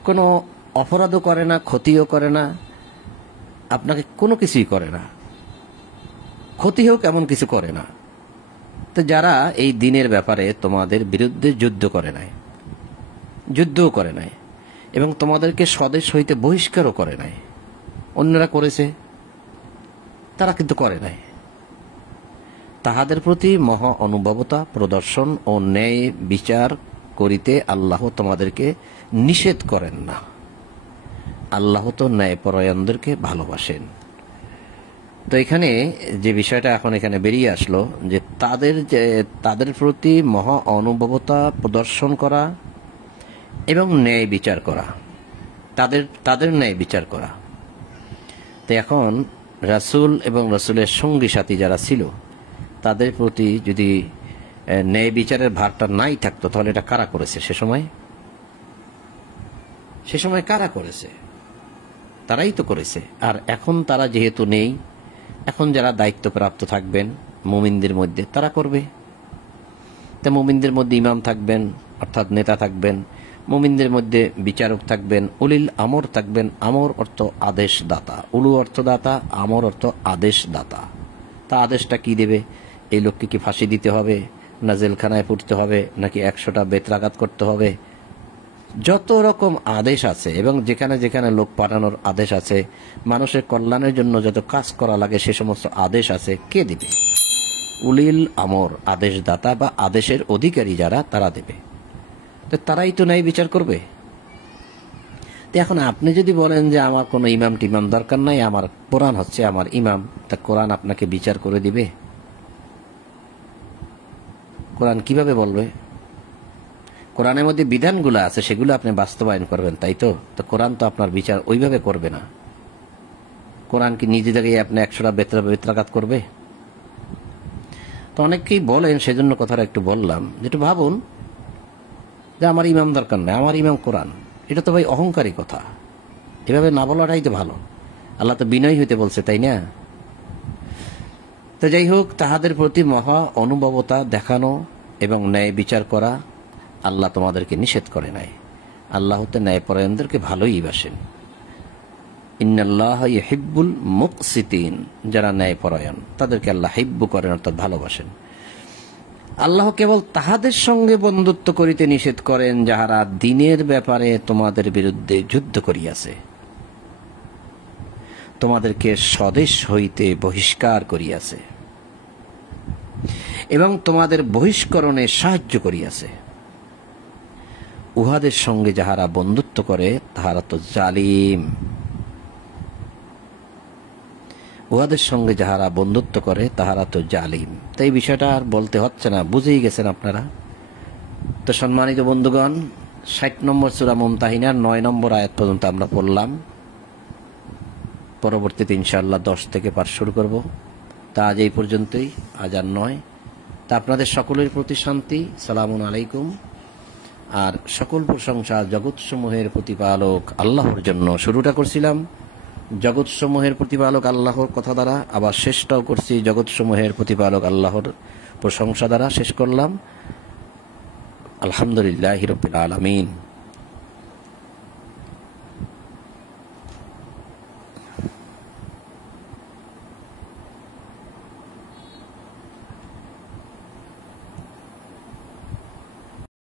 কোনো অপরাধও করে না, ক্ষতিও করে না, আপনাকে কোনো কিছুই করে না, ক্ষতি হোক এমন কিছু করে না। তো যারা এই দিনের ব্যাপারে তোমাদের বিরুদ্ধে যুদ্ধও করে নাই এবং তোমাদেরকে স্বদেশ হইতে বহিষ্কারও করে নাই, অন্যরা করেছে, তারা কিন্তু করে নাই, তাহাদের প্রতি মহা অনুভবতা প্রদর্শন ও ন্যায় বিচার করিতে আল্লাহ তোমাদেরকে নিষেধ করেন না। আল্লাহ তো ন্যায়পরায়ণদেরকে ভালোবাসেন। তো এখানে যে বিষয়টা এখন এখানে বেরিয়ে আসলো যে তাদের প্রতি মহা অনুভবতা প্রদর্শন করা এবং ন্যায় বিচার করা, তাদের ন্যায় বিচার করা। তো এখন রাসূল এবং রাসূলের সঙ্গী সাথী যারা ছিল তাদের প্রতি যদি ন্যায় বিচারের ভারটা নাই থাকতো তাহলে এটা কারা করেছে? সে সময় কারা করেছে? তারাই তো করেছে। আর এখন তারা যেহেতু নেই, এখন যারা দায়িত্বপ্রাপ্ত থাকবেন মুমিনদের মধ্যে তারা করবে। তা মুমিনদের মধ্যে ইমাম থাকবেন অর্থাৎ নেতা থাকবেন, মুমিনদের মধ্যে বিচারক থাকবেন, উলিল আমর থাকবেন। আমর অর্থ আদেশ দাতা, উলু অর্থ দাতা, আমর অর্থ আদেশ দাতা। তা আদেশটা কি দেবে? এই লোককে কি ফাঁসি দিতে হবে, না জেলখানায় পড়তে হবে, নাকি 100টা বেত্রাঘাত করতে হবে? যত রকম আদেশ আছে এবং যেখানে যেখানে লোক পাঠানোর আদেশ আছে, মানুষের কল্যাণের জন্য যত কাজ করা লাগে সে সমস্ত আদেশ আছে, কে দেবে? উলিল আমর, আদেশদাতা বা আদেশের অধিকারী যারা, তারা দেবে। তো তারাই তো ন্যায় বিচার করবে। তো এখন আপনি যদি বলেন যে আমার কোনো ইমাম টিমাম দরকার নাই, আমার কোরআন হচ্ছে আমার ইমাম, তা কোরআন আপনাকে বিচার করে দিবে? কোরআন কিভাবে বলবে? কোরআনের মধ্যে বিধানগুলো আছে, সেগুলো আপনি বাস্তবায়ন করবেন, তাই তো? তো কোরআন তো আপনার বিচার ওইভাবে করবে না। কোরআন কি নিজে থেকে আপনি 100টা বেত্রাঘাত করবে? তো অনেকেই বলেন, সেজন্য কথাটা একটু বললাম, যেটা ভাবুন যে আমার ইমাম দরকার নেই, আমার ইমাম কোরআন। এটা তো ভাই অহংকারী কথা, এভাবে না বলাটাই তো ভালো। আল্লাহ তো বিনয়ী হইতে বলছে, তাই না? তো যাই হোক, তাহাদের প্রতি মহা অনুভবতা দেখানো এবং ন্যায় বিচার করা আল্লাহ তোমাদেরকে নিষেধ করে নাই। আল্লাহ তো ন্যায়পরায়ণদেরকে ভালোই বাসেন। ইন্নাল্লাহ ইউহিব্বুল মুকসিতিন, যারা ন্যায়পরায়ণ তাদেরকে আল্লাহ হিব্বু করেন, অর্থাৎ ভালোবাসেন। আল্লাহ কেবল তাহাদের সঙ্গে বন্ধুত্ব করিতে নিষেধ করেন যাহারা দ্বীনের ব্যাপারে তোমাদের বিরুদ্ধে যুদ্ধ করিয়াছে, তোমাদেরকে স্বদেশ হইতে বহিষ্কার করিয়াছে এবং তোমাদের বহিষ্করণে সাহায্য করিয়াছে। উহাদের সঙ্গে যাহারা বন্ধুত্ব করে তাহারা তো জালিম। উহাদের সঙ্গে যাহারা বন্ধুত্ব করে তাহারা তো জালিম। তো এই বিষয়টা আর বলতে হচ্ছে না, বুঝেই গেছেন আপনারা। তো সম্মানিত বন্ধুগণ, 60 নম্বর সূরা মুমতাহিনার 9 নম্বর আয়াত পর্যন্ত আমরা পড়লাম। পরবর্তীতে ইনশাআল্লাহ 10 থেকে পাঠ শুরু করব। তা আজ এই পর্যন্তই, আজ আর নয়। তা আপনাদের সকলের প্রতি শান্তি, সালামুন আলাইকুম। আর সকল প্রশংসা জগৎসমূহের প্রতিপালক আল্লাহর জন্য। শুরুটা করছিলাম জগৎসমূহের প্রতিপালক আল্লাহর কথা দ্বারা, আবার শেষটাও করছি জগৎসমূহের প্রতিপালক আল্লাহর প্রশংসা দ্বারা শেষ করলাম। আলহামদুলিল্লাহি রাব্বিল আলামিন।